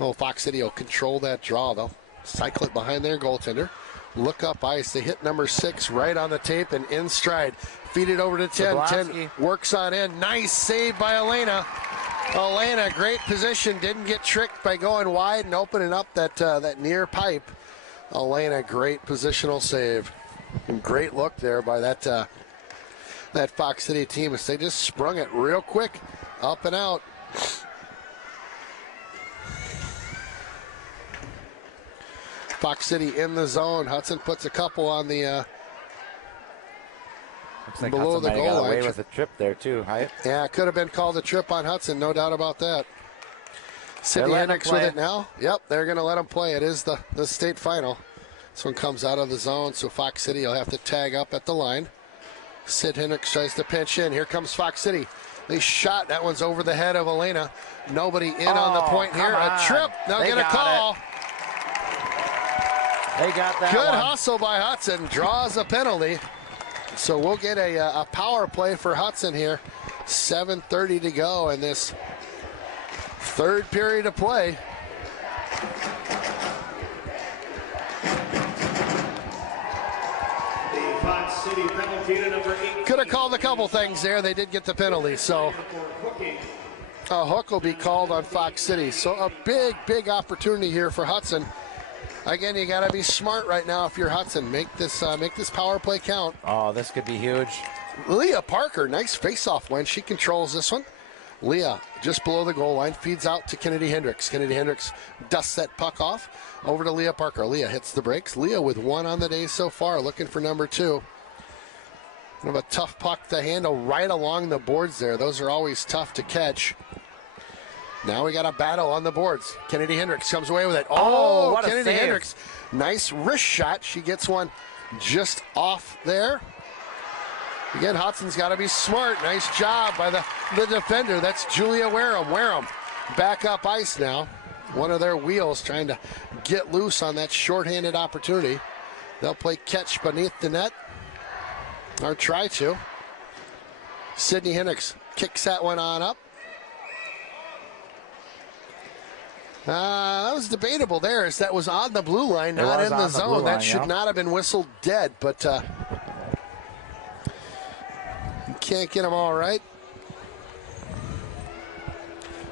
Oh, Fox City will control that draw. They'll cycle it behind their goaltender. Look up ice. They hit number 6 right on the tape and in stride. Feed it over to 10. 10 works on in. Nice save by Elena. Elena, great position. Didn't get tricked by going wide and opening up that near pipe. Elena, great positional save. And great look there by that Fox City team as they just sprung it real quick, up and out. Fox City in the zone. Hudson puts a couple on the looks like below Hudson the goal line. Away with a trip there too, right? Yeah, could have been called a trip on Hudson, no doubt about that. Sydney Hendricks with it now. Yep, they're going to let him play. It is the state final. This one comes out of the zone, so Fox City will have to tag up at the line. Sid Hendricks tries to pinch in. Here comes Fox City. They shot. That one's over the head of Elena. Nobody in on the point here. A trip. They'll get a call. They got that Good one. hustle by Hudson. Draws a penalty. So we'll get a power play for Hudson here. 7:30 to go in this third period of play. City penalty to number 18. Could have called a couple things there. They did get the penalty. So a hook will be called on Fox City. So a big opportunity here for Hudson. Again, you got to be smart right now if you're Hudson. Make this power play count. Oh, this could be huge. Leah Parker, nice face-off win. She controls this one. Leah just below the goal line, feeds out to Kennedy Hendricks. Kennedy Hendricks dusts that puck off over to Leah Parker. Leah hits the brakes. Leah with 1 on the day so far, looking for number 2. Kind of a tough puck to handle right along the boards there. Those are always tough to catch. Now we got a battle on the boards. Kennedy Hendricks comes away with it. Oh, what a Kennedy save. Hendricks, nice wrist shot. She gets one just off there. Again, Hudson's got to be smart. Nice job by the defender. That's Julia Wareham. Wareham back up ice now. One of their wheels trying to get loose on that shorthanded opportunity. They'll play catch beneath the net. Or try to. Sydney Hendricks kicks that one on up. That was debatable there, as that was on the blue line, not in the zone. That should not have been whistled dead, but you can't get them all right.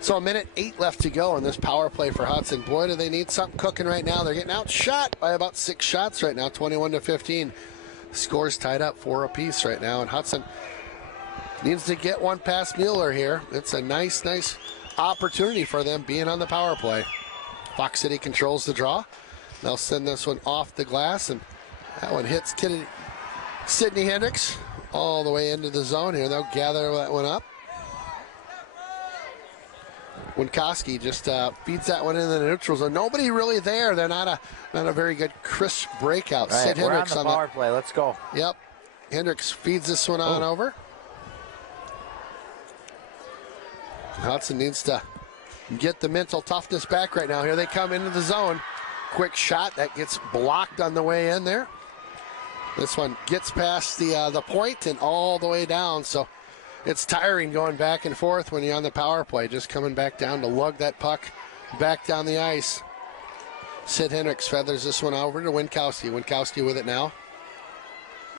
So 1:08 left to go in this power play for Hudson. Boy, do they need something cooking right now. They're getting outshot by about 6 shots right now, 21-15. Scores tied up 4 apiece right now, and Hudson needs to get one past Mueller here. It's a nice opportunity for them being on the power play. Fox City controls the draw. They'll send this one off the glass, and that one hits Sydney Hendricks all the way into the zone here. They'll gather that one up. Winkowski just feeds that one into the neutral zone. Nobody really there. They're not a very good crisp breakout. Right, Sid Hendricks on the power play. Let's go. Yep. Hendricks feeds this one on over. Hudson needs to get the mental toughness back right now. Here they come into the zone. quick shot that gets blocked on the way in there. This one gets past the point and all the way down. So it's tiring going back and forth when you're on the power play, just coming back down to lug that puck back down the ice. Sid Hendricks feathers this one over to Winkowski. Winkowski with it now.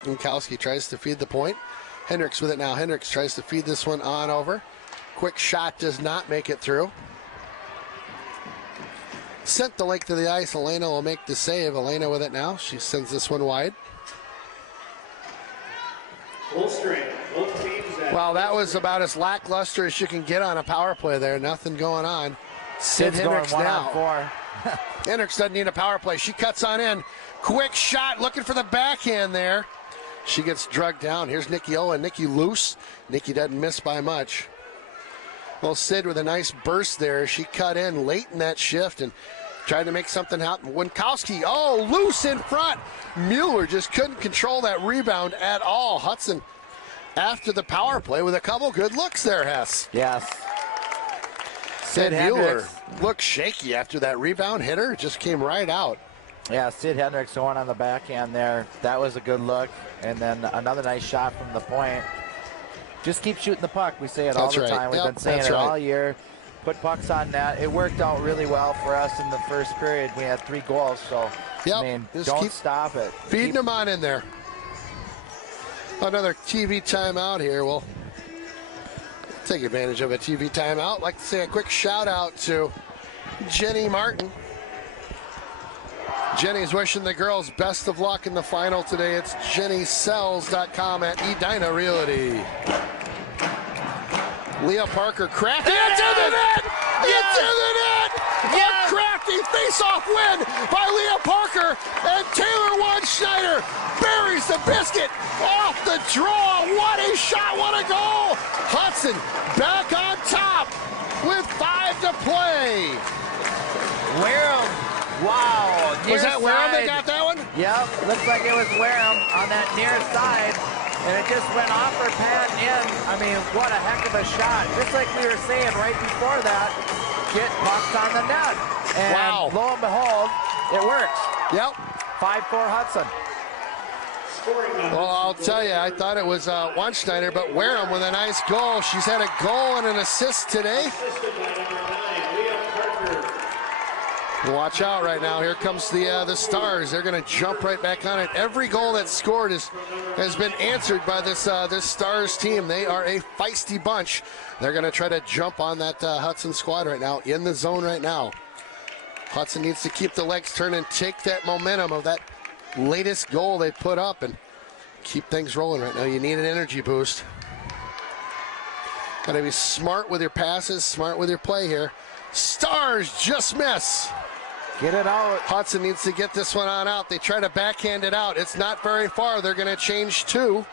Winkowski tries to feed the point. Hendricks with it now. Hendricks tries to feed this one on over. Quick shot does not make it through. Sent the length of the ice. Elena will make the save. Elena with it now. She sends this one wide. Full strength. Both teams. Well, that was about as lackluster as you can get on a power play there. Nothing going on. Sid Hendricks going 1 now. on 4. Hendricks doesn't need a power play. She cuts on in. Quick shot, looking for the backhand there. She gets drugged down. Here's Nikki Owen. Nikki loose. Nikki doesn't miss by much. Well, Sid with a nice burst there. She cut in late in that shift and tried to make something happen. Winkowski, loose in front. Mueller just couldn't control that rebound at all. Hudson after the power play with a couple good looks there, Hess. Yes. Sid Mueller looked shaky after that rebound hitter. Just came right out. Yeah, Sid Hendricks going on the backhand there. That was a good look. And then another nice shot from the point. Just keep shooting the puck. We say it all the time. We've been saying it all year. Put pucks on net. It worked out really well for us in the first period. We had 3 goals, so I mean, don't stop it. Feeding them on in there. Another TV timeout here. We'll take advantage of a TV timeout. Like to say a quick shout out to Jenny Martin. Jenny's wishing the girls best of luck in the final today. It's jennysells.com at Edina Realty. Leah Parker crafty into the net! Into the net! A crafty face-off win by Leah Parker, and Taylor One-Schneider buries the biscuit off the draw. What a shot, what a goal! Hudson back on top with 5 to play. Wareham, wow. Was that Wareham that got that one? Yep, looks like it was Wareham on that near side. And it just went off her pad in. I mean, what a heck of a shot. Just like we were saying right before that, get pucks on the net. And lo and behold, it works. Yep. 5-4 Hudson. Well, I'll tell you, I thought it was One-Schneider, but Wareham with a nice goal. She's had a goal and an assist today. Watch out right now. Here comes the Stars. They're going to jump right back on it. Every goal that's scored has been answered by this Stars team. They are a feisty bunch. They're going to try to jump on that Hudson squad right now, in the zone right now. Hudson needs to keep the legs turning, take that momentum of that latest goal they put up, and keep things rolling right now. You need an energy boost. Got to be smart with your passes, smart with your play here. Stars just miss. Get it out. Hudson needs to get this one on out. They try to backhand it out. It's not very far. They're going to change 2.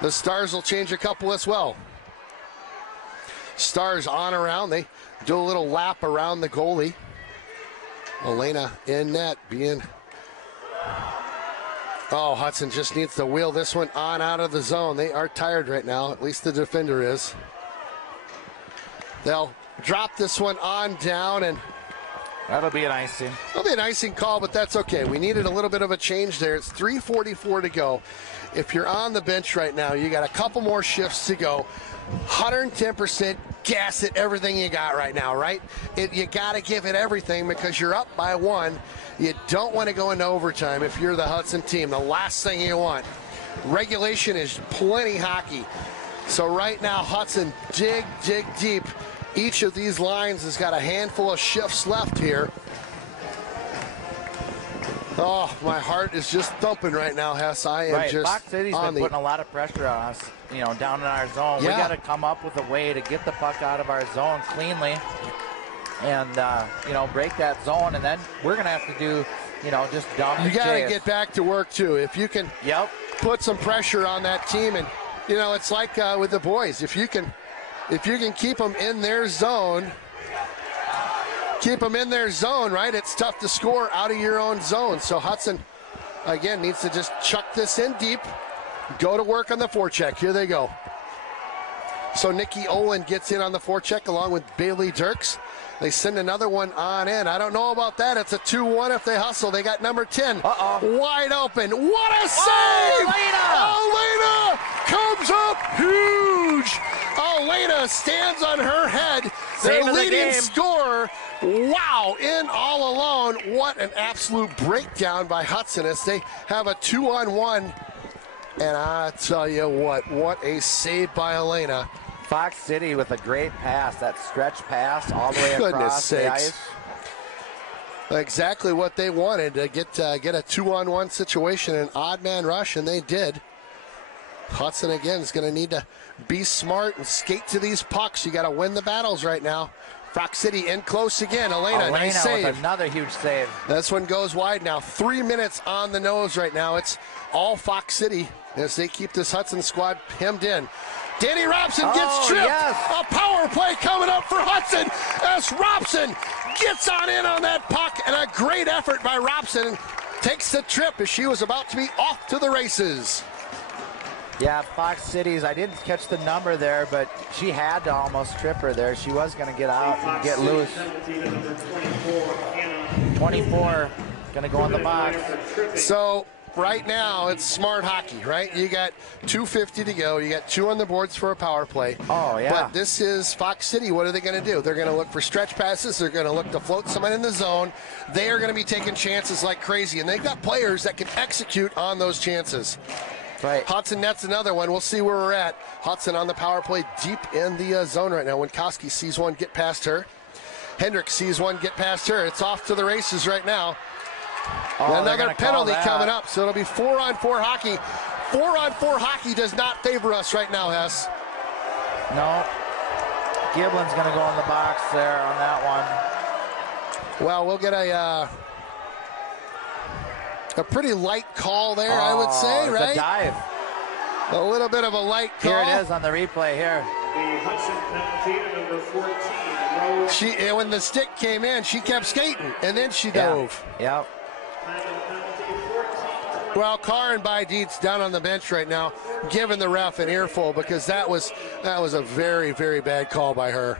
The Stars will change a couple as well. Stars on around. They do a little lap around the goalie. Elena in net being... Hudson just needs to wheel this one on out of the zone. They are tired right now. At least the defender is. They'll drop this one on down, and that'll be an icing. It'll be an icing call, but that's okay. We needed a little bit of a change there. It's 3:44 to go. If you're on the bench right now, you got a couple more shifts to go. 110% gas it, everything you got right now, right? You got to give it everything because you're up by 1. You don't want to go into overtime if you're the Hudson team. The last thing you want. Regulation is plenty hockey. So right now, Hudson, dig deep. Each of these lines has got a handful of shifts left here. Oh, my heart is just thumping right now, Hess. I am just Fox City's been putting a lot of pressure on us, down in our zone. We got to come up with a way to get the puck out of our zone cleanly and, break that zone. And then we're going to have to do, just dump You got to get back to work, too. If you can put some pressure on that team. And, it's like with the boys. If you can keep them in their zone, right? It's tough to score out of your own zone. So Hudson, again, needs to just chuck this in deep, go to work on the forecheck. Here they go. So Nikki Olin gets in on the forecheck along with Bailey Dirks. They send another one on in. I don't know about that. It's a 2-1 if they hustle. They got number 10 wide open. What a save! Elena comes up huge. Elena stands on her head. Their leading scorer. Wow, in all alone. What an absolute breakdown by Hudson as they have a 2-on-1. And I tell you what a save by Elena. Fox City with a great pass, that stretch pass all the way across the ice. Exactly what they wanted, to get a 2-on-1 situation, an odd man rush, and they did. Hudson again is going to need to be smart and skate to these pucks. You got to win the battles right now. Fox City in close again. Elena nice save. With another huge save. This one goes wide now. 3 minutes on the nose right now. It's all Fox City as they keep this Hudson squad hemmed in. Danny Robson gets tripped. Yes. A power play coming up for Hudson as Robson gets on in on that puck, and a great effort by Robson. Takes the trip as she was about to be off to the races. Yeah, Fox Cities, I didn't catch the number there, but she had to almost trip her there. She was going to get out and get loose. 24 going to go in the box. So right now, it's smart hockey, right? You got 2:50 to go. You got 2 on the boards for a power play. Oh, yeah. But this is Fox City. What are they going to do? They're going to look for stretch passes. They're going to look to float someone in the zone. They are going to be taking chances like crazy, and they've got players that can execute on those chances. Right. Hudson nets another one. We'll see where we're at. Hudson on the power play deep in the zone right now. Winkowski sees one get past her. Hendricks sees one get past her. It's off to the races right now. Another penalty coming up, so it'll be 4-on-4 hockey. 4-on-4 hockey does not favor us right now, Hess. No. Giblin's going to go in the box there on that one. Well, we'll get a pretty light call there, I would say, right? A dive. A little bit of a light call. Here it is on the replay here. The Hudson penalty, number 14. When the stick came in, she kept skating, and then she dove. Yep. Well, Karin Baideet's down on the bench right now, giving the ref an earful because that was a very, very bad call by her.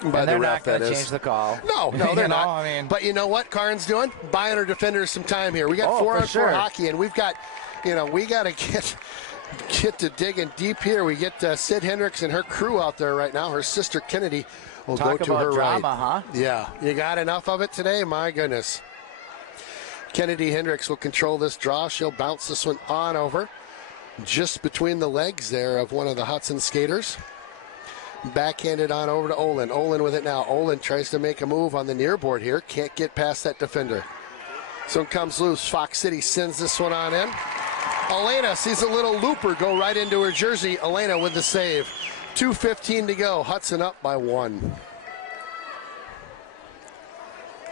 And they're not going to change the call. No, they're not. I mean, but you know what Karin's doing? Buying her defenders some time here. We got 4-on-4 hockey, and we've got, we got to get to digging deep here. We get Sid Hendricks and her crew out there right now. Her sister Kennedy will go to her right. Huh? Yeah, you got enough of it today? My goodness. Kennedy Hendricks will control this draw. She'll bounce this one on over just between the legs there of one of the Hudson skaters. Backhanded on over to Olin. Olin with it now. Olin tries to make a move on the near board here. Can't get past that defender. So it comes loose. Fox City sends this one on in. Elena sees a little looper go right into her jersey. Elena with the save. 2:15 to go. Hudson up by 1.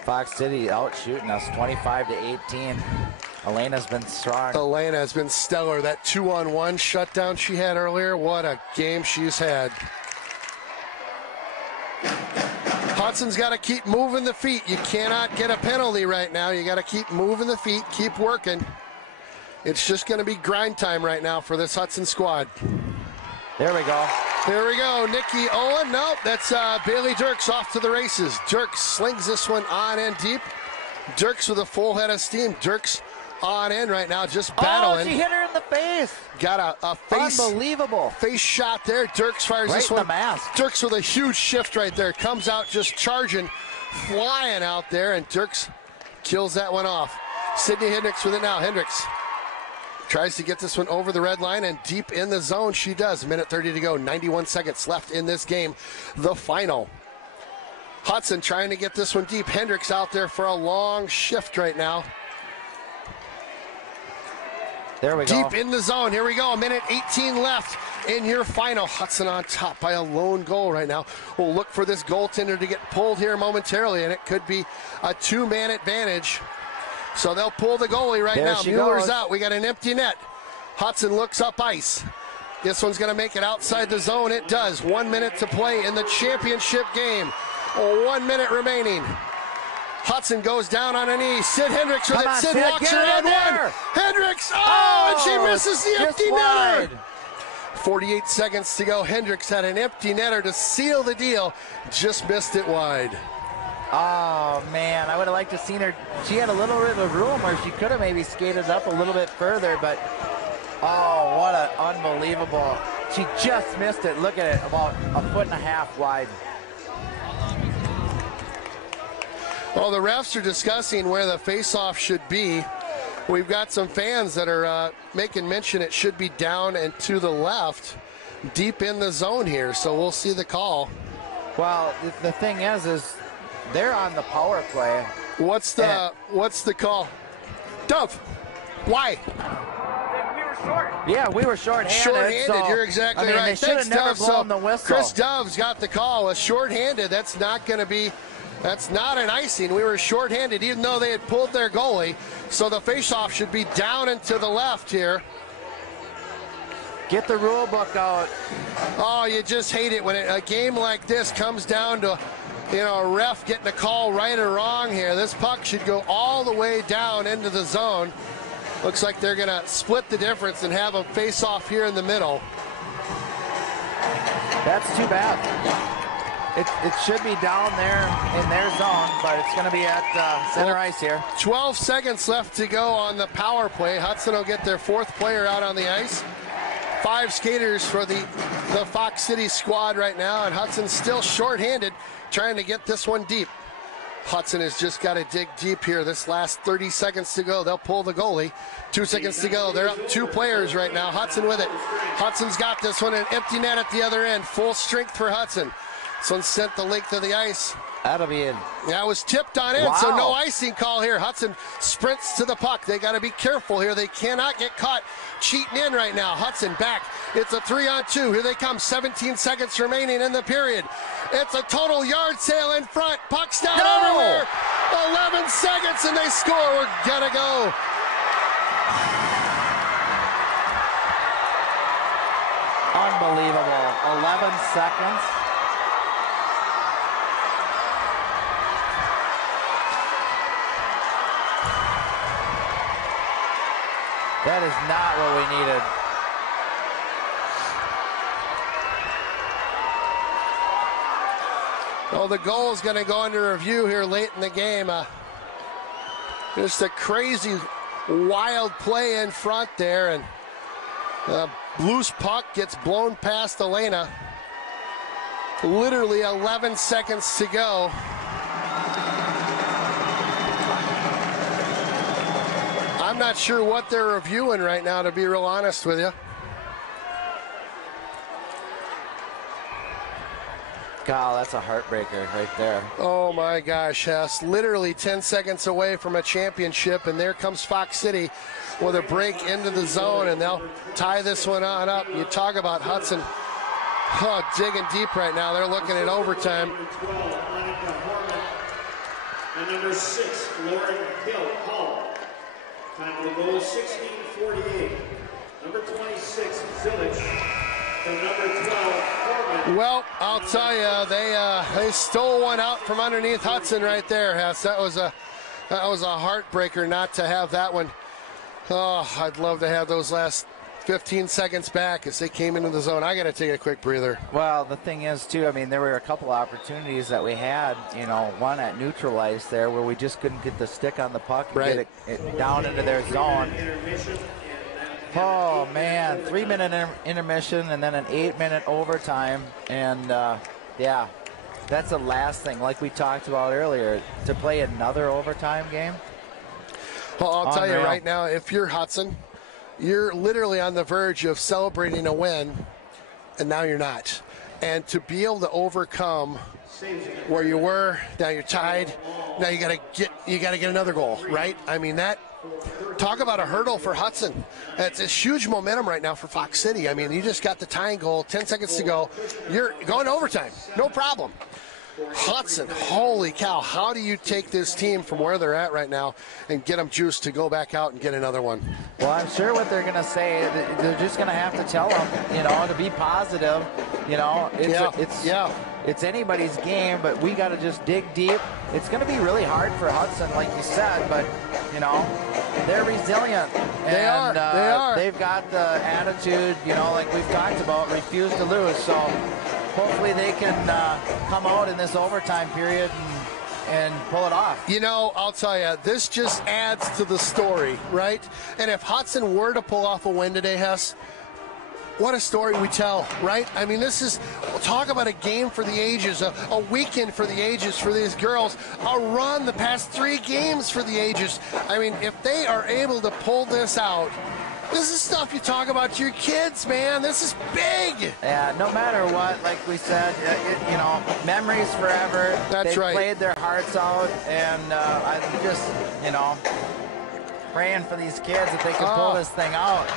Fox City out shooting us 25-18. Elena's been strong. Elena has been stellar. That 2-on-1 shutdown she had earlier, what a game she's had. Hudson's got to keep moving the feet. You cannot get a penalty right now. You got to keep moving the feet, keep working. It's just going to be grind time right now for this Hudson squad. There we go. Here we go. Nikki Owen. Nope, that's Bailey Dirks off to the races. Dirks slings this one on in deep. Dirks with a full head of steam. Dirks on in right now, just battling. Oh, she hit her in the face. Got a face. Unbelievable. Face shot there. Dirks fires this one. Right in the mask. Dirks with a huge shift right there. Comes out just charging, flying out there, and Dirks kills that one off. Sydney Hendricks with it now. Hendricks tries to get this one over the red line and deep in the zone. She does. Minute 30 to go. 91 seconds left in this game. The final. Hudson trying to get this one deep. Hendricks out there for a long shift right now. There we go. Deep in the zone. Here we go. A minute 18 left in your final. Hudson on top by a lone goal right now. We'll look for this goaltender to get pulled here momentarily, and it could be a 2-man advantage. So they'll pull the goalie right now. Mueller's out. We got an empty net. Hudson looks up ice. This one's going to make it outside the zone. It does. 1 minute to play in the championship game. 1 minute remaining. Hudson goes down on a knee. Sid Hendricks with it. Sid walks her on one. Hendricks. Oh, and she misses the empty netter. 48 seconds to go. Hendricks had an empty netter to seal the deal. Just missed it wide. Oh, man, I would have liked to seen her. She had a little bit of room where she could have maybe skated up a little bit further, but oh, what an unbelievable. She just missed it. Look at it, about 1.5 feet wide. Well, the refs are discussing where the face-off should be. We've got some fans that are making mention it should be down and to the left, deep in the zone here, so we'll see the call. Well, the thing is they're on the power play. What's the call? Dove, why? We were short. Yeah, we were short-handed. Short-handed, so, you're exactly right. They should have never blown the whistle. Chris Dove's got the call. A short-handed, that's not an icing. We were short-handed even though they had pulled their goalie. So the face-off should be down and to the left here. Get the rule book out. Oh, you just hate it when a game like this comes down to, a ref getting a call right or wrong here. This puck should go all the way down into the zone. Looks like they're going to split the difference and have a face-off here in the middle. That's too bad. It should be down there in their zone, but it's going to be at center ice here. 12 seconds left to go on the power play. Hudson will get their 4th player out on the ice. 5 skaters for the Fox City squad right now, and Hudson's still short-handed, trying to get this one deep. Hudson has just got to dig deep here. This last 30 seconds to go. They'll pull the goalie. 2 seconds to go. They're up 2 players right now. Hudson with it. Hudson's got this one. An empty net at the other end. Full strength for Hudson. This one sent the length of the ice. That'll be in. That was tipped on in, wow. So no icing call here. Hudson sprints to the puck. They got to be careful here. They cannot get caught cheating in right now. Hudson back. It's a 3-on-2. Here they come. 17 seconds remaining in the period. It's a total yard sale in front. Puck's down everywhere. 11 seconds and they score. We're gonna go. Unbelievable. 11 seconds. That is not what we needed. Well, the goal is going to go under review here late in the game. Just a crazy, wild play in front there, and the loose puck gets blown past Elena. Literally 11 seconds to go. I'm not sure what they're reviewing right now, to be real honest with you. God, that's a heartbreaker right there. Oh my gosh, Hess. Literally 10 seconds away from a championship, and there comes Fox City with a break into the zone, and they'll tie this one on up. You talk about Hudson digging deep right now. They're looking at overtime. And number 6, Lauren Hall. Time of the goal, 16:48. Number 26, Zillich. And number 12, Foreman. Well, I'll tell you, they stole one out from underneath Hudson right there, Hess. That was a heartbreaker not to have that one. Oh, I'd love to have those last 15 seconds back as they came into the zone. I got to take a quick breather. Well, the thing is, too, I mean, there were a couple opportunities that we had, one at neutralized there where we just couldn't get the stick on the puck and get it down into their zone. Oh, man, 3-minute intermission and then an 8-minute overtime. And, yeah, that's the last thing, like we talked about earlier, to play another overtime game. Well, I'll tell you right now, if you're Hudson, you're literally on the verge of celebrating a win, and now you're not. And to be able to overcome where you were, now you're tied. Now you gotta get another goal, right? I mean, that, talk about a hurdle for Hudson. It's a huge momentum right now for Fox City. I mean, you just got the tying goal, 10 seconds to go. You're going to overtime, no problem. Hudson, holy cow, how do you take this team from where they're at right now and get them juiced to go back out and get another one? Well, I'm sure what they're going to say, they're just going to have to tell them, to be positive. it's anybody's game, but we got to just dig deep. It's going to be really hard for Hudson, like you said, but, you know, they're resilient. They are. They are. They've got the attitude, you know, like we've talked about, refuse to lose. So hopefully they can come out in this overtime period and pull it off. You know, I'll tell you, this just adds to the story, right? And if Hudson were to pull off a win today, Hess, what a story we tell, right? I mean, this is, talk about a game for the ages, a weekend for the ages for these girls, a run the past 3 games for the ages. I mean, if they are able to pull this out, this is stuff you talk about to your kids, man. This is big. Yeah, no matter what, like we said, you know, memories forever. That's right. They played their hearts out, and I'm just, you know, praying for these kids that they can pull this thing out.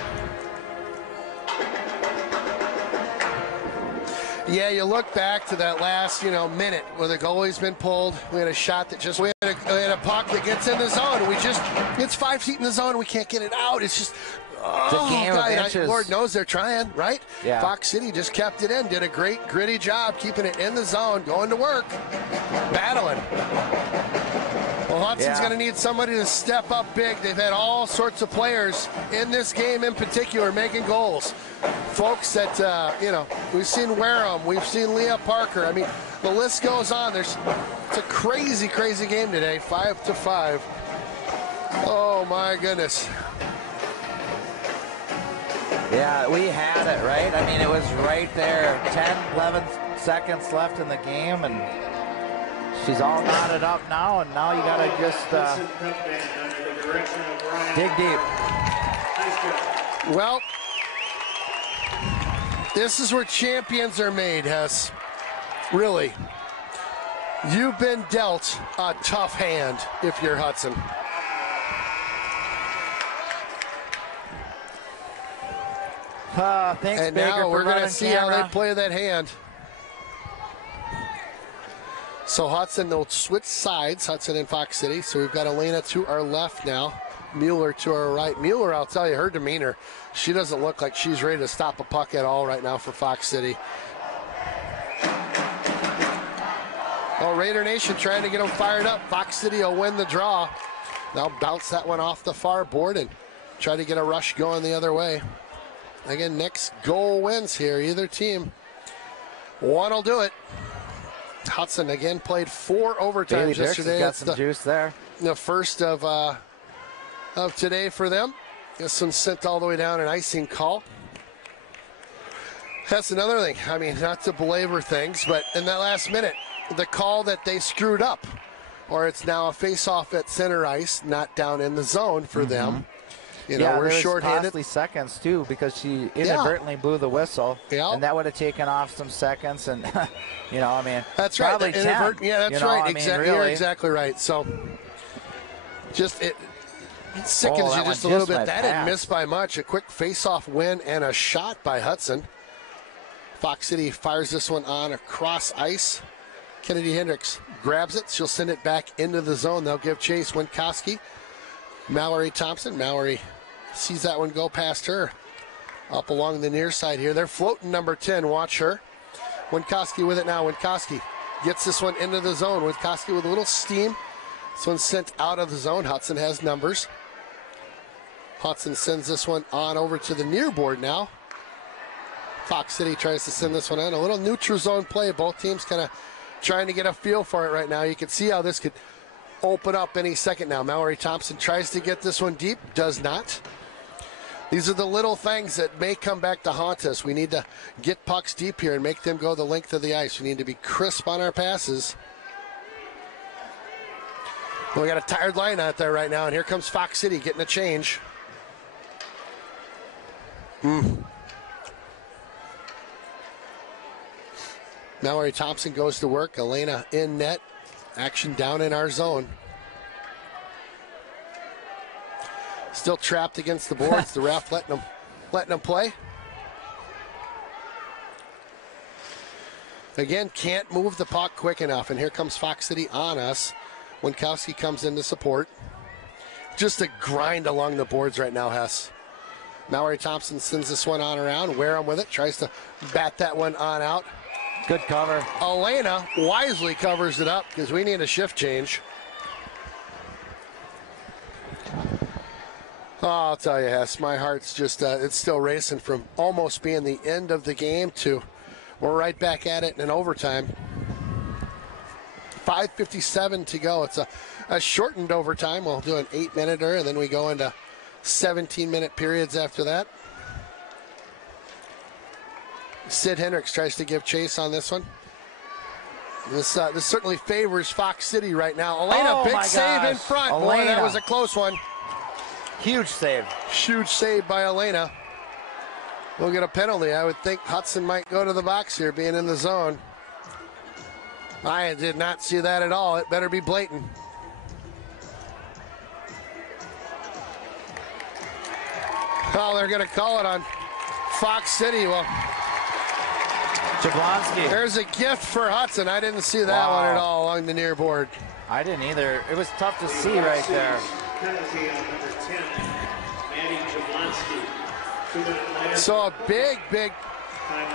Yeah, you look back to that last, you know, minute where the goalie's been pulled. We had a shot that just, we had a puck that gets in the zone. We just, it's 5 feet in the zone. We can't get it out. It's just, Lord knows they're trying, right? Yeah. Fox City just kept it in, did a great, gritty job keeping it in the zone, going to work, battling. Well, Hudson's going to need somebody to step up big. They've had all sorts of players in this game in particular making goals. Folks that, you know, we've seen Wareham, we've seen Leah Parker. I mean, the list goes on. It's a crazy, crazy game today, 5-5. Oh, my goodness. Yeah, we had it, right? I mean, it was right there. 10, 11 seconds left in the game, and she's all knotted up now, and now you got to just dig deep. Well, this is where champions are made, Hess. Really. You've been dealt a tough hand if you're Hudson. Thanks, and Baker, now we're going to see camera. how they play that hand. So Hudson, they'll switch sides, Hudson and Fox City. So we've got Elena to our left now, Mueller to our right. Mueller, I'll tell you, her demeanor, she doesn't look like she's ready to stop a puck at all right now for Fox City. Oh, Raider Nation trying to get them fired up. Fox City will win the draw. They'll bounce that one off the far board and try to get a rush going the other way. Again, next goal wins here, either team. One will do it. Hudson again played 4 overtimes yesterday. Got some juice there. The first of today for them. This one sent all the way down, an icing call. That's another thing. I mean, not to belabor things, but in that last minute, the call that they screwed up, or it's now a face-off at center ice, not down in the zone for them. You know, we're shorthanded. Costly seconds too, because she inadvertently blew the whistle, and that would have taken off some seconds. And you know, I mean, that's right. Probably 10, yeah, that's right. Exactly, really. You're exactly right. So, just it sickens you just a little bit. That didn't miss by much. A quick face-off win and a shot by Hudson. Fox City fires this one on across ice. Kennedy Hendricks grabs it. She'll send it back into the zone. They'll give chase. Winkowski, Mallory Thompson. Mallory sees that one go past her. Up along the near side here. They're floating number 10. Watch her. Winkowski with it now. Winkowski gets this one into the zone. Winkowski with a little steam. This one's sent out of the zone. Hudson has numbers. Hudson sends this one on over to the near board now. Fox City tries to send this one in. A little neutral zone play. Both teams kind of trying to get a feel for it right now. You can see how this could open up any second now. Mallory Thompson tries to get this one deep. Does not. These are the little things that may come back to haunt us. We need to get pucks deep here and make them go the length of the ice. We need to be crisp on our passes. Well, we got a tired line out there right now, and here comes Fox City getting a change. Mallory Thompson goes to work. Elena in net. Action down in our zone. Still trapped against the boards. The ref letting them play. Again, can't move the puck quick enough. And here comes Fox City on us. Winkowski comes in to support. Just a grind along the boards right now, Hess. Mallory Thompson sends this one on around. Wareham with it. Tries to bat that one on out. Good cover. Elena wisely covers it up because we need a shift change. Oh, I'll tell you, Hess, my heart's just, it's still racing from almost being the end of the game to we're right back at it in overtime. 5:57 to go. It's a shortened overtime. We'll do an 8-minute-er, and then we go into 17-minute periods after that. Sid Hendricks tries to give chase on this one. This certainly favors Fox City right now. Elena, big save in front. Elena. Boy, that was a close one. Huge save. Huge save by Elena. We'll get a penalty. I would think Hudson might go to the box here, being in the zone. I did not see that at all. It better be blatant. Oh, they're going to call it on Fox City. Well, Jablonski. There's a gift for Hudson. I didn't see that one at all along the near board. I didn't either. It was tough to see right there. Penalty on number 10, Maddie Jablonski. So a big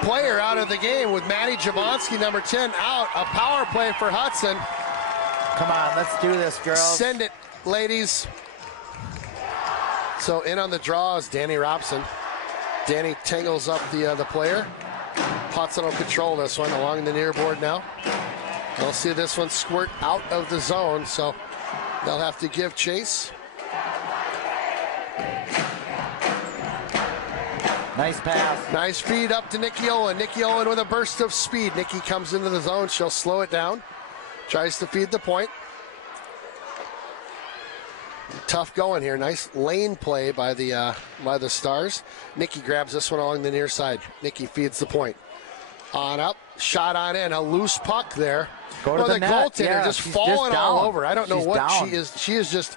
player out of the game with Maddie Jablonski, number 10, out. A power play for Hudson. Come on, let's do this, girls. Send it, ladies. So in on the draw is Danny Robson. Danny tangles up the player. Hudson will control this one along the near board now. They'll see this one squirt out of the zone, so they'll have to give chase. Nice pass. Nice feed up to Nikki Owen. Nikki Owen with a burst of speed. Nikki comes into the zone. She'll slow it down. Tries to feed the point. Tough going here. Nice lane play by the Stars. Nikki grabs this one along the near side. Nikki feeds the point. On up. Shot on in. A loose puck there. Go to the net. Goaltender just falling all over. I don't know what down. she is. She is just...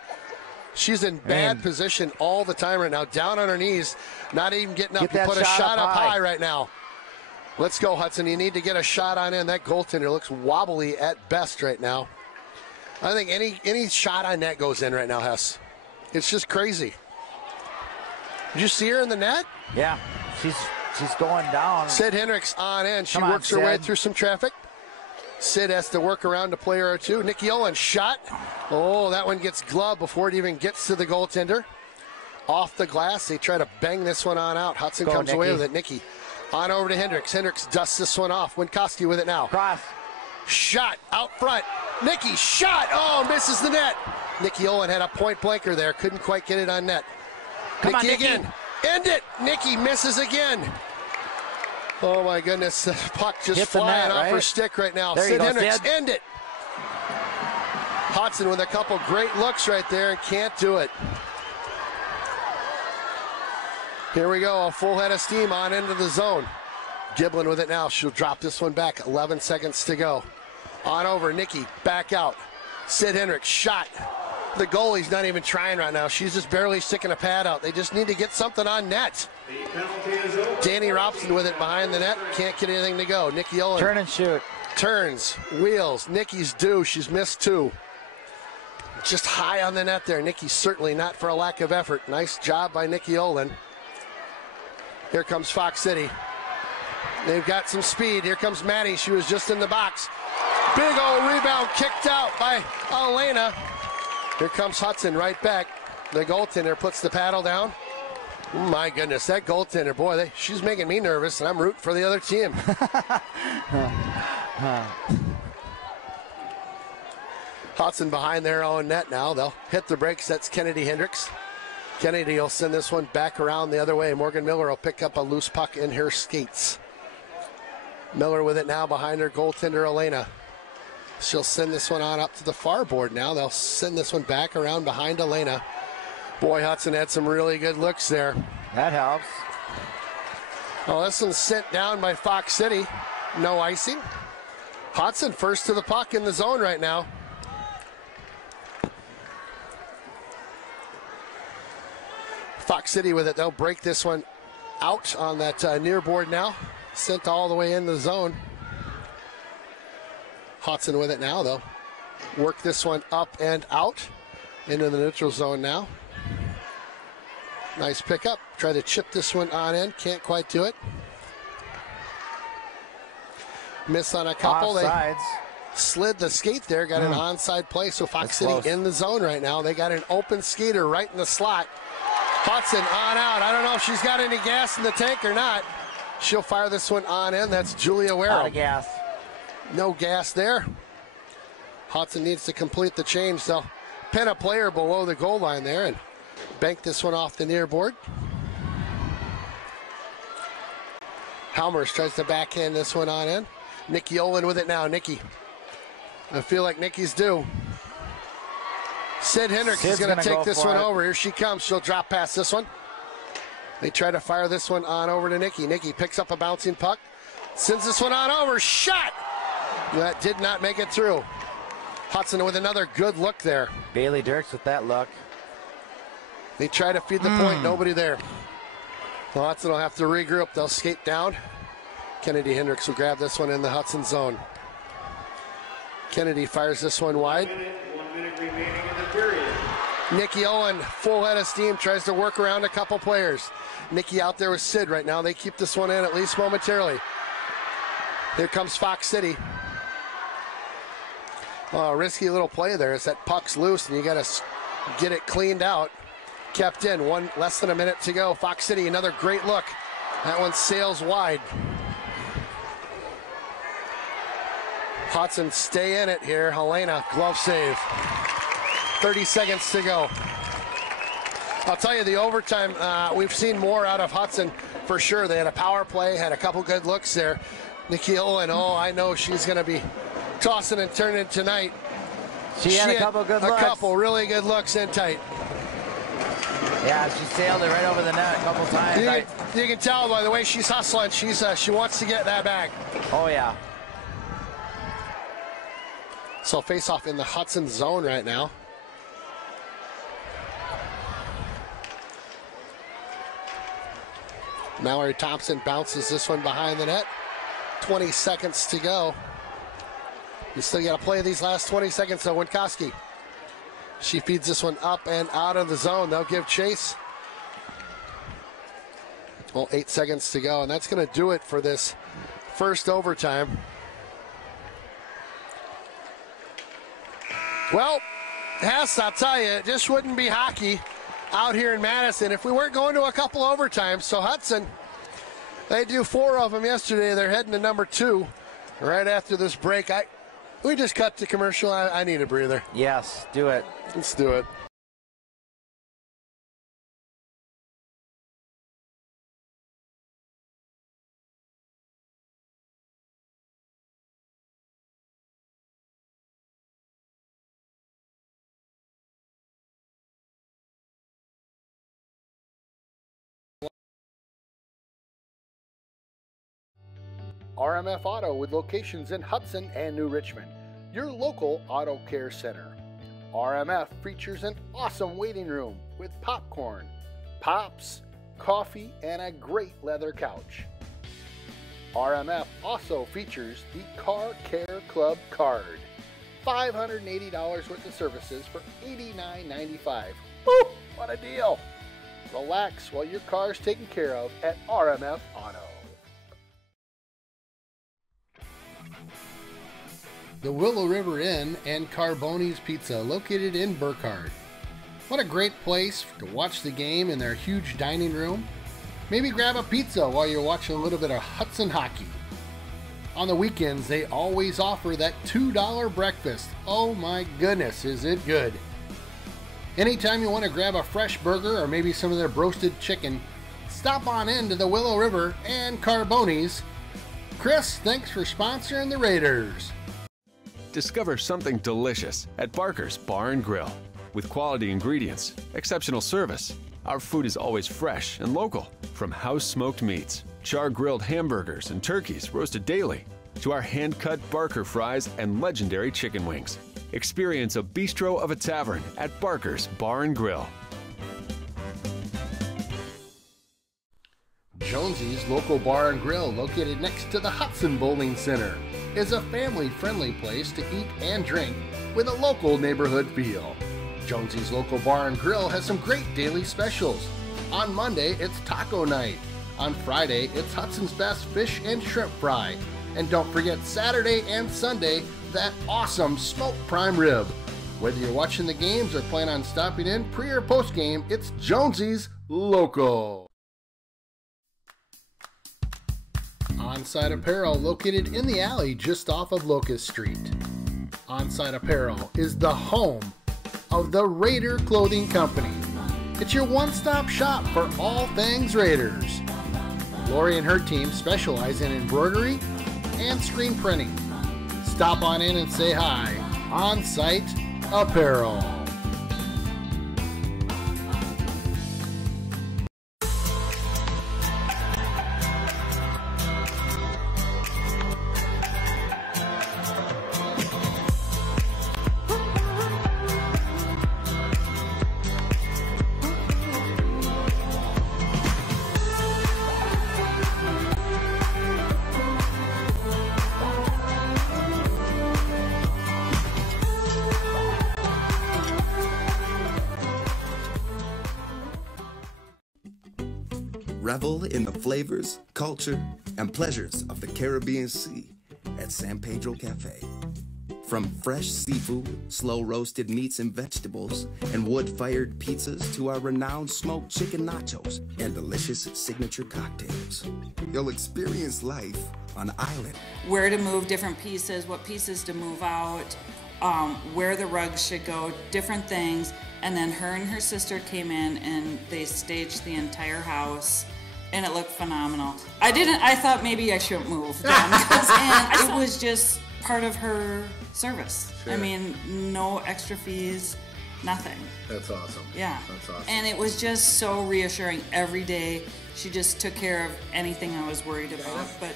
She's in bad position all the time right now. Down on her knees, not even getting up. You put a shot up high right now. Let's go, Hudson. You need to get a shot on in. That goaltender looks wobbly at best right now. I think any shot on net goes in right now, Hess. It's just crazy. Did you see her in the net? Yeah, she's going down. Sid Hendricks on in. She works her way through some traffic. Sid has to work around a player or two. Nikki Owen shot. Oh, that one gets gloved before it even gets to the goaltender. Off the glass. They try to bang this one on out. Hudson comes away with it. Nikki on over to Hendricks. Hendricks dusts this one off. Winkowski with it now. Cross. Shot out front. Nikki shot. Oh, misses the net. Nikki Owen had a point blanker there. Couldn't quite get it on net. Nikki again. End it. Nikki misses again. Oh my goodness, the puck just flying off her stick right now. Sid Hendricks, end it. Hudson with a couple great looks right there and can't do it. Here we go, a full head of steam on into the zone. Giblin with it now. She'll drop this one back. 11 seconds to go. On over, Nikki, back out. Sid Hendricks, shot. The goalie's not even trying right now. She's just barely sticking a pad out. They just need to get something on net. Danny Robson with it behind the net. Can't get anything to go. Nikki Owen. Turn and shoot. Turns, wheels. Nikki's due. She's missed two. Just high on the net there. Nikki certainly not for a lack of effort. Nice job by Nikki Olin. Here comes Fox City. They've got some speed. Here comes Maddie. She was just in the box. Big old rebound kicked out by Elena. Here comes Hudson right back. The goaltender puts the paddle down. My goodness, that goaltender, boy, she's making me nervous, and I'm rooting for the other team. Hudson behind their own net now. They'll hit the brakes. That's Kennedy Hendricks. Kennedy will send this one back around the other way. Morgan Miller will pick up a loose puck in her skates. Miller with it now behind her goaltender, Elena. She'll send this one on up to the far board now. They'll send this one back around behind Elena. Boy, Hudson had some really good looks there. That helps. Oh, this one's sent down by Fox City. No icing. Hudson first to the puck in the zone right now. Fox City with it. They'll break this one out on that near board now. Sent all the way in the zone. Hudson with it now, though. Work this one up and out into the neutral zone now. Nice pickup. Try to chip this one on in. Can't quite do it. Miss on a couple. Offsides. They slid the skate there, got an onside play, so Fox City close. in the zone right now. They got an open skater right in the slot. Hudson on out. I don't know if she's got any gas in the tank or not. She'll fire this one on in. That's Julia Ware. Out of gas. No gas there. Hudson needs to complete the change. They'll pin a player below the goal line there and bank this one off the near board. Helmers tries to backhand this one on in. Nikki Olin with it now. Nikki. I feel like Nikki's due. Sid Hendricks is going to take this one over. Here she comes. She'll drop past this one. They try to fire this one on over to Nikki. Nikki picks up a bouncing puck. Sends this one on over. Shot! That did not make it through. Hudson with another good look there. Bailey Dirks with that look. They try to feed the point. Nobody there. Well, Hudson will have to regroup. They'll skate down. Kennedy Hendricks will grab this one in the Hudson zone. Kennedy fires this one wide. 1 minute remaining in the period. Nikki Owen, full head of steam, tries to work around a couple players. Nikki out there with Sid right now. They keep this one in at least momentarily. Here comes Fox City. Oh, risky little play there as that puck's loose and you got to get it cleaned out. Kept in, less than a minute to go. Fox City, another great look. That one sails wide. Hudson stay in it here. Helena, glove save. 30 seconds to go. I'll tell you, the overtime, we've seen more out of Hudson for sure. They had a power play, had a couple good looks there. Nikki Olin, I know she's going to be tossing and turning tonight. She had a couple good looks. A couple really good looks in tight. Yeah, she sailed it right over the net a couple times. You can tell by the way she's hustling. She wants to get that back. Oh, yeah. So face off in the Hudson zone right now. Mallory Thompson bounces this one behind the net. 20 seconds to go. You still got to play these last 20 seconds, though. Winkowski. She feeds this one up and out of the zone. They'll give chase. Well, 8 seconds to go, and that's going to do it for this first overtime. Well, Hess, I'll tell you, it just wouldn't be hockey out here in Madison if we weren't going to a couple overtimes. So Hudson, they do 4 of them yesterday. They're heading to number 2 right after this break. We just cut to commercial. I need a breather. Yes, do it. Let's do it. RMF Auto with locations in Hudson and New Richmond, your local auto care center. RMF features an awesome waiting room with popcorn, pops, coffee, and a great leather couch. RMF also features the Car Care Club card. $580 worth of services for $89.95. Woo! What a deal! Relax while your car's taken care of at RMF Auto. The Willow River Inn and Carboni's Pizza, located in Burkhardt. What a great place to watch the game in their huge dining room. Maybe grab a pizza while you're watching a little bit of Hudson hockey. On the weekends, they always offer that $2 breakfast. Oh my goodness, is it good. Anytime you want to grab a fresh burger or maybe some of their roasted chicken, stop on in to the Willow River and Carboni's. Chris, thanks for sponsoring the Raiders. Discover something delicious at Barker's Bar and Grill. With quality ingredients, exceptional service, our food is always fresh and local. From house-smoked meats, char-grilled hamburgers and turkeys roasted daily, to our hand-cut Barker fries and legendary chicken wings. Experience a bistro of a tavern at Barker's Bar and Grill. Jonesy's Local Bar and Grill, located next to the Hudson Bowling Center, is a family-friendly place to eat and drink with a local neighborhood feel. Jonesy's Local Bar and Grill has some great daily specials. On Monday, it's taco night. On Friday, it's Hudson's Best Fish and Shrimp Fry. And don't forget Saturday and Sunday, that awesome smoked prime rib. Whether you're watching the games or plan on stopping in pre or post game, it's Jonesy's Local. Onside Apparel, located in the alley just off of Locust Street. Onside Apparel is the home of the Raider Clothing Company. It's your one-stop shop for all things Raiders. Lori and her team specialize in embroidery and screen printing. Stop on in and say hi. On-site Apparel. Revel in the flavors, culture, and pleasures of the Caribbean Sea at San Pedro Cafe. From fresh seafood, slow-roasted meats and vegetables, and wood-fired pizzas to our renowned smoked chicken nachos and delicious signature cocktails. You'll experience life on island. Where to move different pieces, what pieces to move out, where the rugs should go, different things. And then her and her sister came in and they staged the entire house. And it looked phenomenal. I thought maybe I shouldn't move then, and it was just part of her service. Sure. I mean, no extra fees, nothing. That's awesome. Yeah. That's awesome. And it was just so reassuring every day. She just took care of anything I was worried about. But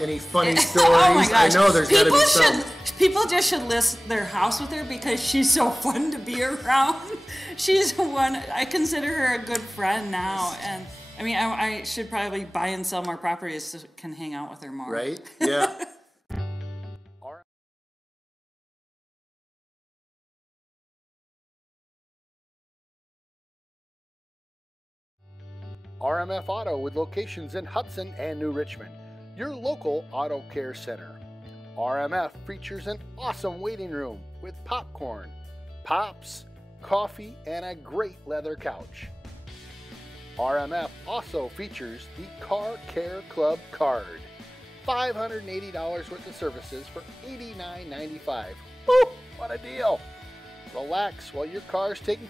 any funny stories? Oh my gosh. I know there's got to be some. People just should list their house with her because she's so fun to be around. She's one. I consider her a good friend now, and I mean, I should probably buy and sell more properties so I can hang out with her more. Right? Yeah. RMF Auto with locations in Hudson and New Richmond, your local auto care center. RMF features an awesome waiting room with popcorn, pops, coffee, and a great leather couch. RMF also features the Car Care Club card. $580 worth of services for $89.95. Woo! What a deal! Relax while your car's taken